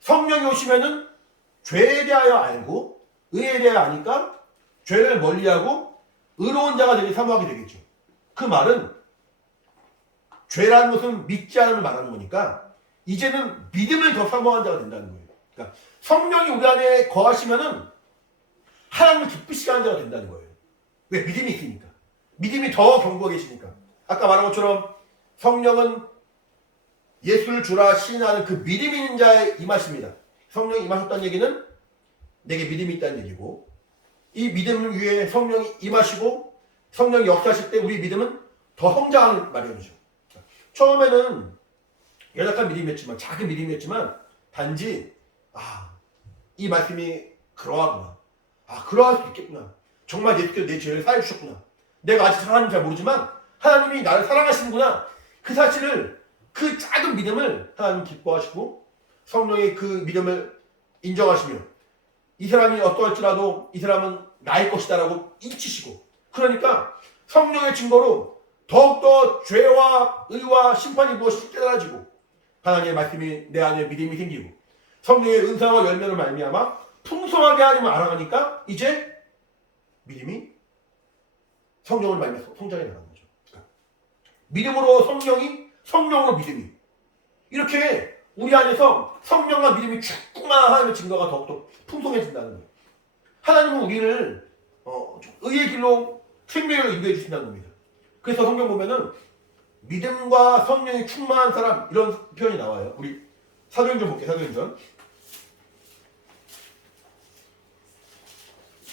성령이 오시면은 죄에 대하여 알고 의에 대하여 아니까 죄를 멀리하고 의로운 자가 되게 사모하게 되겠죠. 그 말은 죄라는 것은 믿지 않음을 말하는 거니까 이제는 믿음을 더 사모하는 자가 된다는 거예요. 그러니까 성령이 우리 안에 거하시면은 하나님을 기쁘시게 하는 자가 된다는 거예요. 왜? 믿음이 있으니까. 믿음이 더 견고하게 계시니까. 아까 말한 것처럼 성령은 예수를 주라 시인하는 그 믿음 있는 자에 임하십니다. 성령이 임하셨다는 얘기는 내게 믿음이 있다는 얘기고, 이 믿음 위에 성령이 임하시고 성령이 역사하실 때 우리 믿음은 더 성장하는 말이죠. 처음에는 연약한 믿음이었지만, 작은 믿음이었지만 단지 이 말씀이 그러하구나, 그러할 수 있겠구나, 정말 예수께서 내 죄를 사해 주셨구나, 내가 아직 하나님 잘 모르지만 하나님이 나를 사랑하시는구나, 그 사실을, 그 작은 믿음을 하나님 기뻐하시고 성령의 그 믿음을 인정하시며 이 사람이 어떠할지라도 이 사람은 나의 것이다 라고 인치시고, 그러니까 성령의 증거로 더욱더 죄와 의와 심판이 무엇인지 깨달아지고 하나님의 말씀이 내 안에 믿음이 생기고 성령의 은사와 열매로 말미암아 풍성하게 하나님을 알아가니까 이제 믿음이 성령을 말미암아 성장해 나가는 거죠. 믿음으로 성령이, 성령으로 믿음이, 이렇게 우리 안에서 성령과 믿음이 축구만 하는 증거가 더욱더 풍성해진다는 거예요. 하나님은 우리를 의의 길로 생명을 인도해 주신다는 겁니다. 그래서 성경 보면은 믿음과 성령이 충만한 사람, 이런 표현이 나와요. 우리 사도행전 볼게요.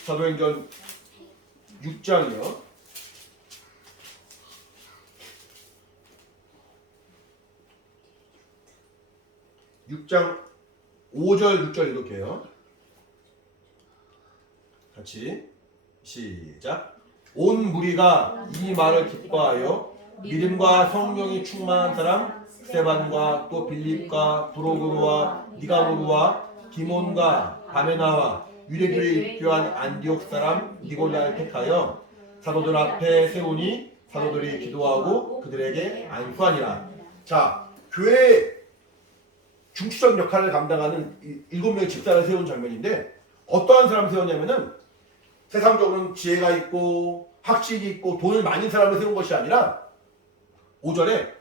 사도행전 6장이요. 6장 5절 6절 읽을게요. 같이 시작. 온 무리가 이 말을 기뻐하여 믿음과 성령이 충만한 사람 스데반과 또 빌립과 브로그루와 니가노루와 디몬과 바메나와 유대교에 입교한 안디옥 사람 니골라를 택하여 사도들 앞에 세우니 사도들이 기도하고 그들에게 안수하니라. 자, 교회의 중추적 역할을 감당하는 7명의 집사를 세운 장면인데, 어떠한 사람을 세웠냐면은 세상적으로는 지혜가 있고 학식이 있고 돈을 많은 사람을 세운 것이 아니라 5절에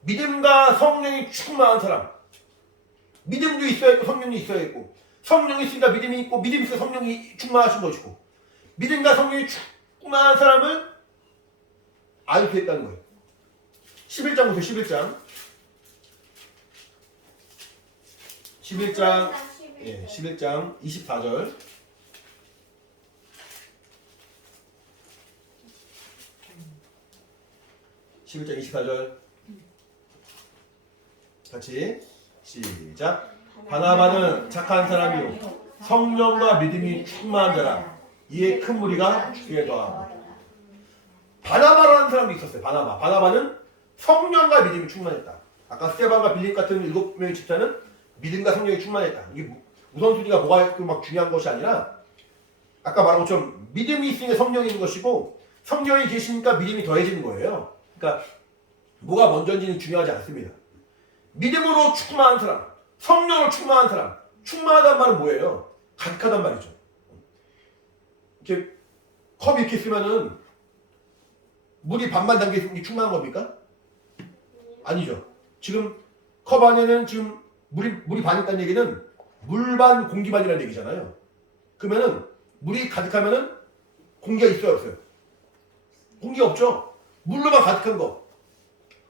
믿음과 성령이 충만한 사람, 믿음도 있어야 있고 성령이 있어야 있고, 성령이 있으니까 믿음이 있고 믿음이 있으니까 성령이 충만하신 것이고, 믿음과 성령이 충만한 사람을 알수했다는 거예요. 11장 보세요. 11장 24절. 같이 시작. 바나바는 착한 사람이요 성령과 믿음이 충만한 자라. 이에 큰 무리가 주께 더하고. 바나바라는 사람이 있었어요. 바나바는 성령과 믿음이 충만했다. 아까 스테반과 빌립 같은 7명의 집사는 믿음과 성령이 충만했다. 이게 우선순위가 뭐가 막 중요한 것이 아니라 아까 말한 것처럼 믿음이 있으니까 성령이 있는 것이고 성령이 계시니까 믿음이 더해지는 거예요. 그러니까 뭐가 먼저인지는 중요하지 않습니다. 믿음으로 충만한 사람, 성령으로 충만한 사람, 충만하다는 말은 뭐예요? 가득하단 말이죠. 이렇게 컵 이렇게 쓰면은 물이 반만 담겨 있으면 충만한 겁니까? 아니죠. 지금 컵 안에는 지금 물이 반 있다는 얘기는 물 반 공기 반이라는 얘기잖아요. 그러면은 물이 가득하면은 공기가 있어요, 없어요? 공기가 없죠. 물로만 가득한 거,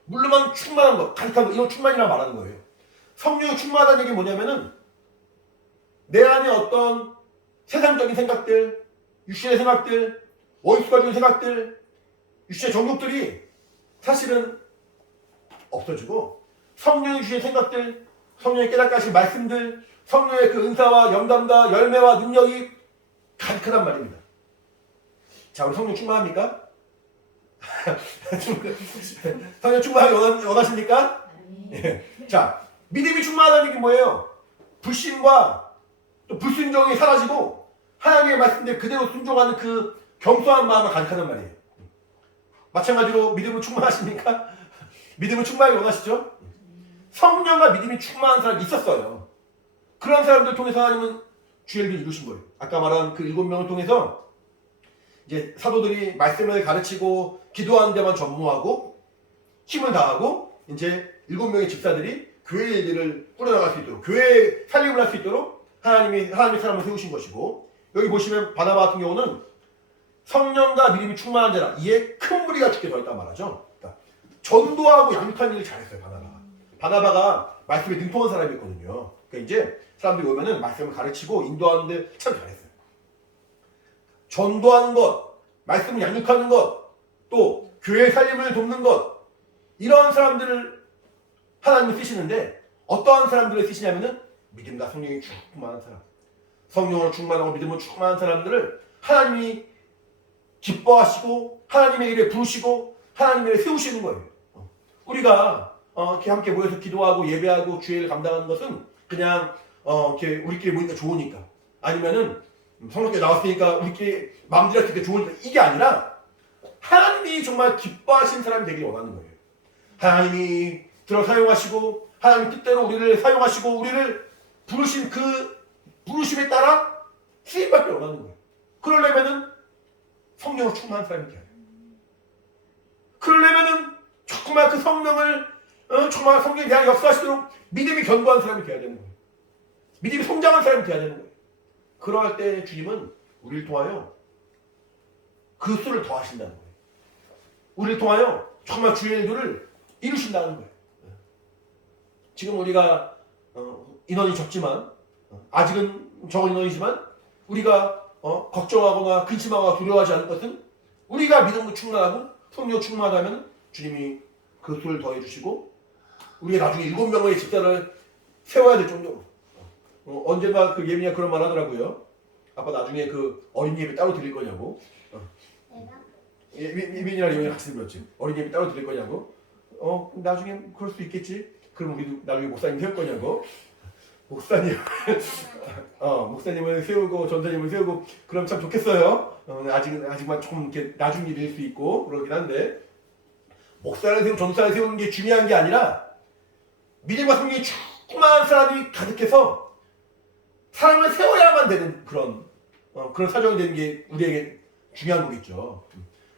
물로만 충만한 거, 가득한 거, 이건 충만이라고 말하는 거예요. 성령이 충만하다는 얘기 뭐냐면은 내 안에 어떤 세상적인 생각들, 육신의 생각들, 어리숙해진 생각들, 육신의 정욕들이 사실은 없어지고 성령이 주신 생각들, 성령의 깨닫게 하신 말씀들, 성령의 그 은사와 영감과 열매와 능력이 가득하단 말입니다. 자, 우리 성령 충만합니까? 성령 충만하게 원하십니까? 예. 자, 믿음이 충만하다는 게 뭐예요? 불신과 또 불순종이 사라지고 하나님의 말씀대로 그대로 순종하는 그 겸손한 마음을 가득하단 말이에요. 마찬가지로 믿음은 충만하십니까? 믿음은 충만하게 원하시죠? 성령과 믿음이 충만한 사람이 있었어요. 그런 사람들 통해서 하나님은 주의 일을 이루신 거예요. 아까 말한 그 7명을 통해서 이제 사도들이 말씀을 가르치고 기도하는 데만 전무하고 힘을 다하고 이제 7명의 집사들이 교회 일들을 꾸려나갈 수 있도록 교회의 살림을 할 수 있도록 하나님의 사람을 세우신 것이고 여기 보시면 바나바 같은 경우는 성령과 믿음이 충만한 자라 이에 큰 무리가 죽게 되었단 말하죠. 그러니까 전도하고 양육하는 일을 잘했어요. 바나바가 말씀에 능통한 사람이었거든요. 그러니까 이제 사람들이 오면은 말씀을 가르치고 인도하는데 참 잘했어요. 전도하는 것, 말씀을 양육하는 것, 또 교회의 살림을 돕는 것 이런 사람들을 하나님이 쓰시는데 어떠한 사람들을 쓰시냐면은 믿음과 성령이 충만한 사람, 성령으로 충만하고 믿음으로 충만한 사람들을 하나님이 기뻐하시고 하나님의 일에 부르시고 하나님의 일에 세우시는 거예요. 우리가 이렇게 함께 모여서 기도하고 예배하고 주일을 감당하는 것은 그냥 이렇게 우리끼리 모이니까 좋으니까 아니면은 성령께 나왔으니까 우리끼리 마음대로 할 때 좋으니까 이게 아니라 하나님이 정말 기뻐하신 사람이 되길 원하는 거예요. 하나님이 들어 사용하시고 하나님 뜻대로 우리를 사용하시고 우리를 부르신 그 부르심에 따라 쓰임받길 원하는 거예요. 그러려면은 성령으로 충만한 사람이 돼야 돼요. 그러려면은 정말 그 성령을 정말 성령에 대한 역사하시도록 믿음이 견고한 사람이 돼야 되는 거예요. 믿음이 성장한 사람이 돼야 되는 거예요. 그러할 때 주님은 우리를 통하여 그 수를 더하신다는 거예요. 우리를 통하여 정말 주의 일들을 이루신다는 거예요. 지금 우리가 인원이 적지만 아직은 적은 인원이지만 우리가 걱정하거나 근심하거나 두려워하지 않을 것은 우리가 믿음으로 충만하고 성령 충만하면 주님이 그 수를 더해주시고 우리가 나중에 7명의 집사를 세워야 될 정도로 언젠가 그 예민이가 그런 말 하더라고요. 아빠 나중에 그 어린 예배 따로 드릴 거냐고. 예민이랑 예민이 같이 들었지. 어린 예배 따로 드릴 거냐고. 나중에 그럴 수도 있겠지. 그럼 우리도 나중에 목사님 세울 거냐고. 목사님, 목사님을 세우고 전사님을 세우고 그럼 참 좋겠어요. 아직만 조금 이렇게 나중 일일 수 있고 그러긴 한데 목사를 세우고 전사를 세우는 게 중요한 게 아니라 믿음과 성령이 충만한 사람이 가득해서 사람을 세워야만 되는 그런 사정이 되는 게 우리에게 중요한 거겠죠.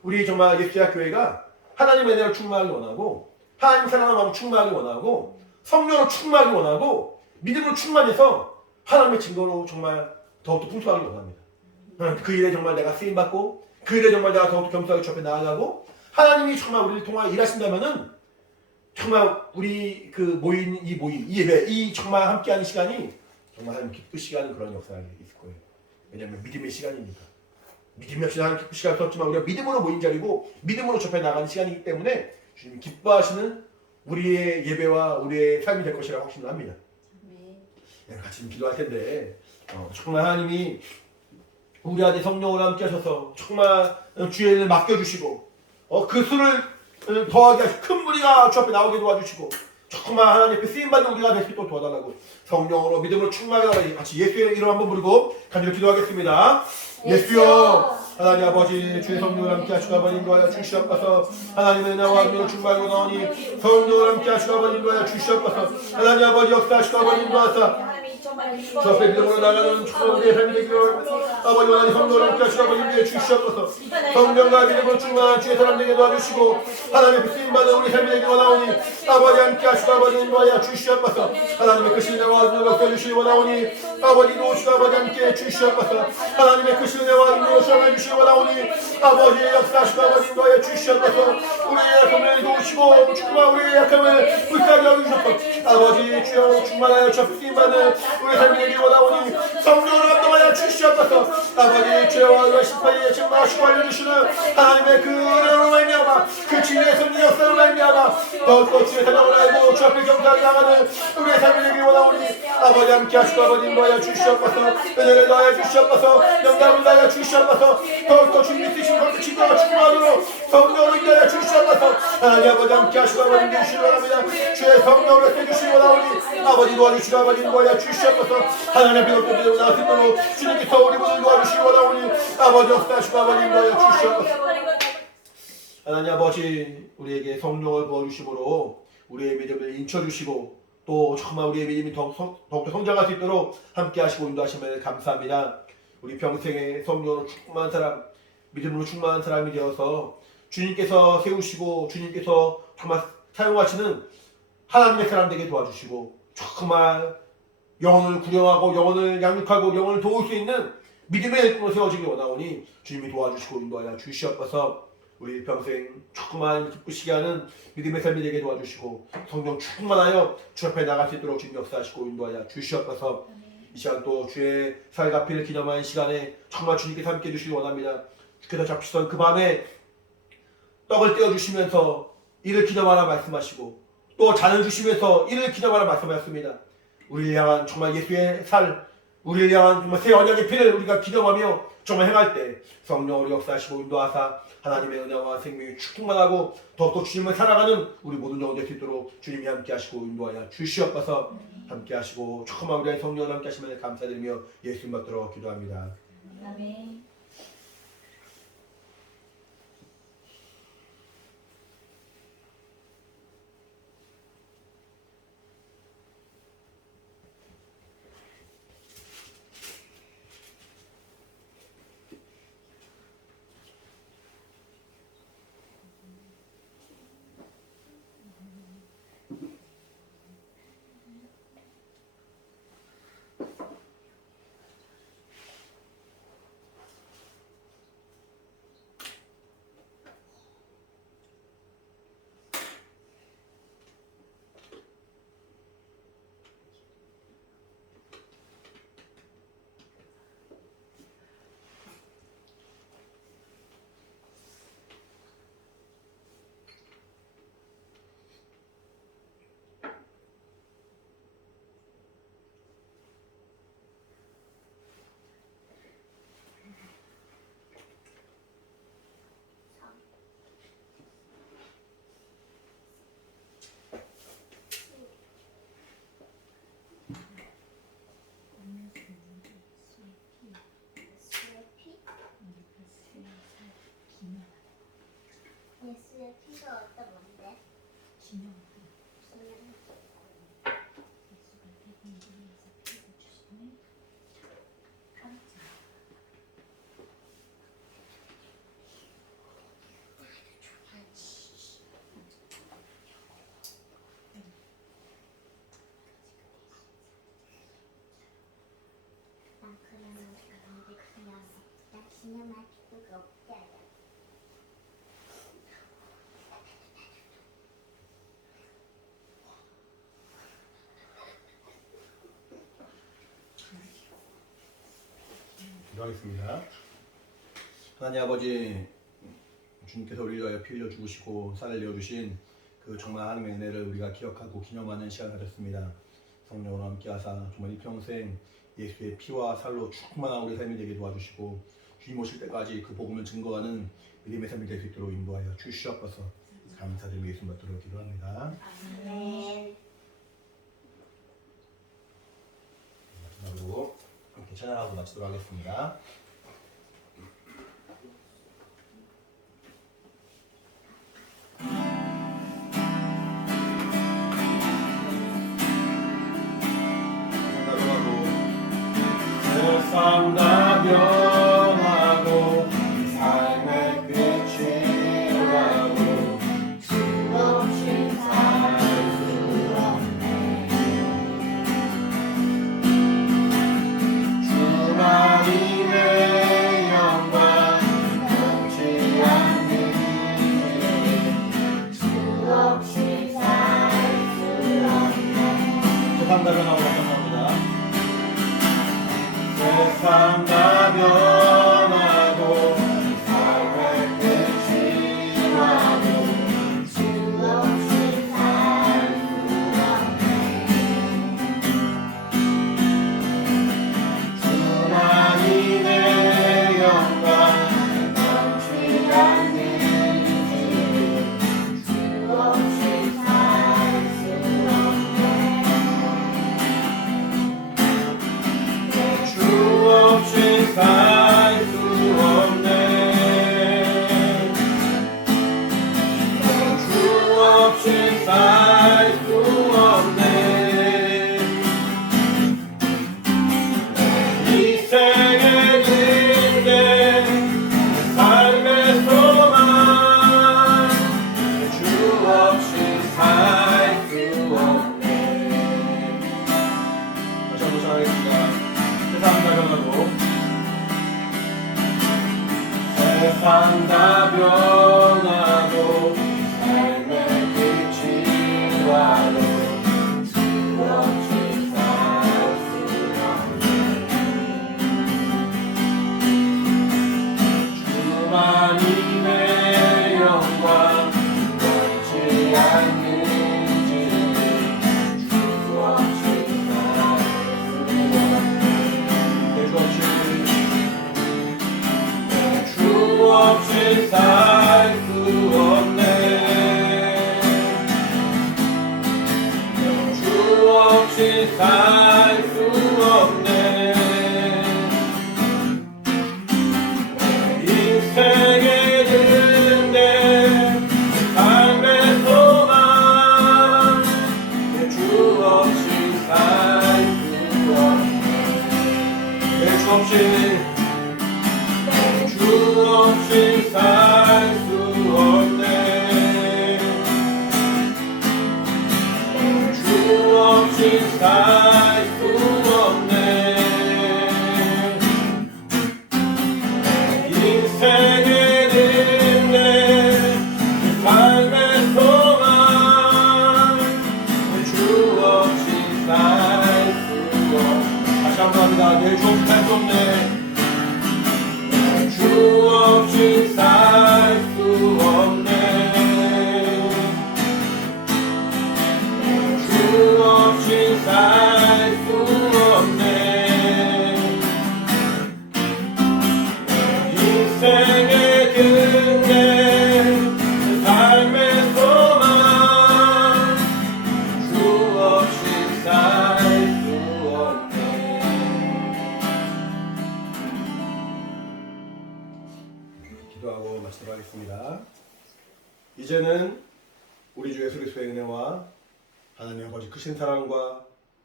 우리 정말 예수야 교회가 하나님의 은혜로 충만하기 원하고 하나님 사랑하는 마음을 충만하기 원하고 성령으로 충만하기 원하고 믿음으로 충만해서 하나님의 증거로 정말 더욱더 풍성하기 원합니다. 그 일에 정말 내가 쓰임받고 그 일에 정말 내가 더욱더 겸손하게 주 앞에 나아가고 하나님이 정말 우리를 통하여 일하신다면은 정말 우리 그 모임, 이 예배, 이 정말 함께하는 시간이 정말 하나님 기쁘시게 그런 역사가 있을 거예요. 왜냐하면 믿음의 시간이니까. 믿음 역시 하나님 기쁘시게 없지만 우리가 믿음으로 모인 자리고 믿음으로 접해 나가는 시간이기 때문에 주님이 기뻐하시는 우리의 예배와 우리의 삶이 될 것이라고 확신을 합니다. 같이 기도할 텐데 정말 하나님이 우리 안에 성령으로 함께 하셔서 정말 주의 일을 맡겨주시고 그 수를 더하게 하시고 큰 무리가 주 앞에 나오게 도와주시고 조금만 하나님 앞에 쓰임받는 우리가 될 수 있도록 도와달라고 성령으로 믿음으로 충만하게 같이 예수의 이름 한번 부르고 간절히 기도하겠습니다. 예수여 하나님 아버지 주의 성령을 함께 하시고 아버지 인도하여 주시옵소서. 하나님의 은혜와 능력으로 충만하고 나오니 성령을 함께 하시고 아버지 인도하여 주시옵소서. 하나님 아버지 역사하시고 아버지 인도하사 저 앞에 믿음으로 나가는 축복의 삶이 되기를 아버지 하나님 성령을 함께 하시고 아버지 인도해 주시옵소서. 성령과 믿음으로 충만한 주의 사람 되게 도와주시고 하나님의 쓰임받는 우리 삶이 되기를 원하오니 아버지 함께 하시고 아버지 인도하여 주시옵소서. 하나님의 크신 은혜와 능력을 써주시기 원하오니 아버지 도우시고 아버지 함께 주시옵소서. 하나님의 크신 은혜와 능력을 써주시기 원하오니 아버지 역사하시고 아버지 인도하여 주시옵소서. 우리의 약함을 도우시고 축복한 우리의 약함을 불쌍히 여기주옵소서. 아버지 주여 충만하여 저 쓰임받는 우리 삶이 되기를 원하오니 성령으로 감동하여 주시옵소서. 아버지 주여 이와 심판에 증거하시고 알려주시는 하나님의 그 은혜로 말미암아 그 진리의 성령 역사로 말미암아 더욱더 주의 사랑을 알고 주 앞에 경배하게 나가는 우리의 삶이 되기를 원하오니 아버지 함께 하시고 아버지 인도하여 주시옵소서. 은혜를 더하여 주시옵소서. 영광을 더하여 주시옵소서. 더욱더 주님 뜻이신 것을 친구와 충만하도록 성령으로 인도하여 주시옵소서. 하나님 아버지 함께 하시고 아버지 인도해 주시기 바랍니다. 주의 성령으로 해주시기 원하오니 아버지 도와주시고 아버지 인도하여 주시옵소서. 하나님 앞에 높게 믿음으로 나아가도록 주님께서 우리 모두 도와주시기 원하오니 아버지 역사하시고 아버지 인도하여 주시옵소서. 하나님 아버지 우리에게 성령을 부어주심으로 우리의 믿음을 인쳐주시고 또 정말 우리의 믿음이 더욱더 성장할 수 있도록 함께 하시고 인도하심을 감사합니다. 우리 평생에 성령으로 충만한 사람, 믿음으로 충만한 사람이 되어서 주님께서 세우시고 주님께서 정말 사용하시는 하나님의 사람 되게 도와주시고 정말 영혼을 구령하고 영혼을 양육하고 영혼을 도울 수 있는 믿음의 일꾼으로 세워지기 원하오니 주님이 도와주시고 인도하여 주시옵소서. 우리 평생 조그만 기쁘시게 하는 믿음의 삶이 되게 도와주시고 성령 충만하여 주 앞에 나갈 수 있도록 주님 역사하시고 인도하여 주시옵소서. 이 시간 또 주의 살갑히를 기념하는 시간에 정말 주님께서 함께 해주시기 원합니다. 주께서 잡히던 그 밤에 떡을 떼어주시면서 이를 기념하라 말씀하시고 또 잔을 주시면서 이를 기념하라 말씀하셨습니다. 우리를 향한 정말 예수의 살, 우리를 향한 정말 새 언약의 피를 우리가 기념하며 정말 행할 때 성령으로 역사하시고 인도하사 하나님의 은혜와 생명이 충만하고 더욱더 주님을 살아가는 우리 모든 영혼 될 수 있도록 주님이 함께 하시고 인도하여 주시옵소서. 함께 하시고 정말 우리의 성령을 함께 하시면 감사드리며 예수님 받들어 기도합니다. 아멘. 예수의 피가 어떤 건데? 기념. 기념. 예수가 대변인에서 피를 주시니 깜짝. 난 그러면 그냥 나 기념할 필요가 없게 하자. 기도하겠습니다. 하나님 아버지 주님께서 우리를 위하여 피 흘려 죽으시고 살을 내어주신 그 정말 하나님의 은혜를 우리가 기억하고 기념하는 시간을 가졌습니다. 성령으로 함께하사 정말 일평생 예수의 피와 살로 충만한 우리 삶이 되게 도와주시고 주님 오실 때까지 그 복음을 증거하는 믿음의 삶이 될 수 있도록 인도하여 주시옵소서. 감사드리며 예수 받도록 기도합니다. 아멘. 마지막으로 함께 찬양하고 마치도록 하겠습니다. 세상 다 변하고 삶의 끝이 오라고 수없이 살 수 없네. 주만이 내 영광 변치 않는 수없이 살 수 없네. 세상 다 변하고 감사합니다. 세상 다 변하고 삶의 끝이 와도 수없이 살 수 없네. 주만이 내 영광 변치 않는 수없이 살 수 없네. 주 없이 살 수 없네. 주 없이 살 수 없네. 이 생에 그대 삶의 소망 주 없이 살 수 없네. 다시 한번 전하겠습니다. 세상 다 변하고 세상 다 변하고 삶의 끝이 와도 수없이 살 수 없네. 주만이 내 영광 변치 않는지 수없이 살 수 없네. 주 없이 살 수 없네. 주 없이 살 수 없네. 인생의 은혜 삶의 소망 주 없이 살 수 없네. 주 없이 주 없이 살 수 없네. 주 없이 살 수 없네. 인생의 은혜 삶의 소망 주 없이 살 수 없네. 다시 한번 합니다. 주 없이 살 수 없네. 주 없이 살 수 없네. 주 없이 살 수 없네. 인생의 근대 삶의 소망 주 없이 살 수 없네. 기도하고 마치도록 하겠습니다. 이제는 우리 주 예수 그리스도의 은혜와 하나님의 아버지 크신 사랑과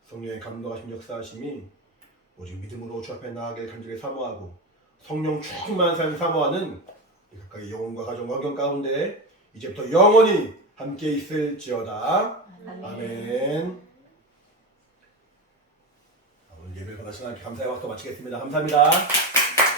성령의 감동하심 역사하심이 오직 믿음으로 주 앞에 나아가길 간절히 사모하고 성령 충만한 삶을 사모하는 가까이 영혼과 가정과 환경 가운데 이제부터 영원히 함께 있을지어다. 아멘. 오늘 예배를 받으신 하나님께 감사의 박수 마치겠습니다. 감사합니다.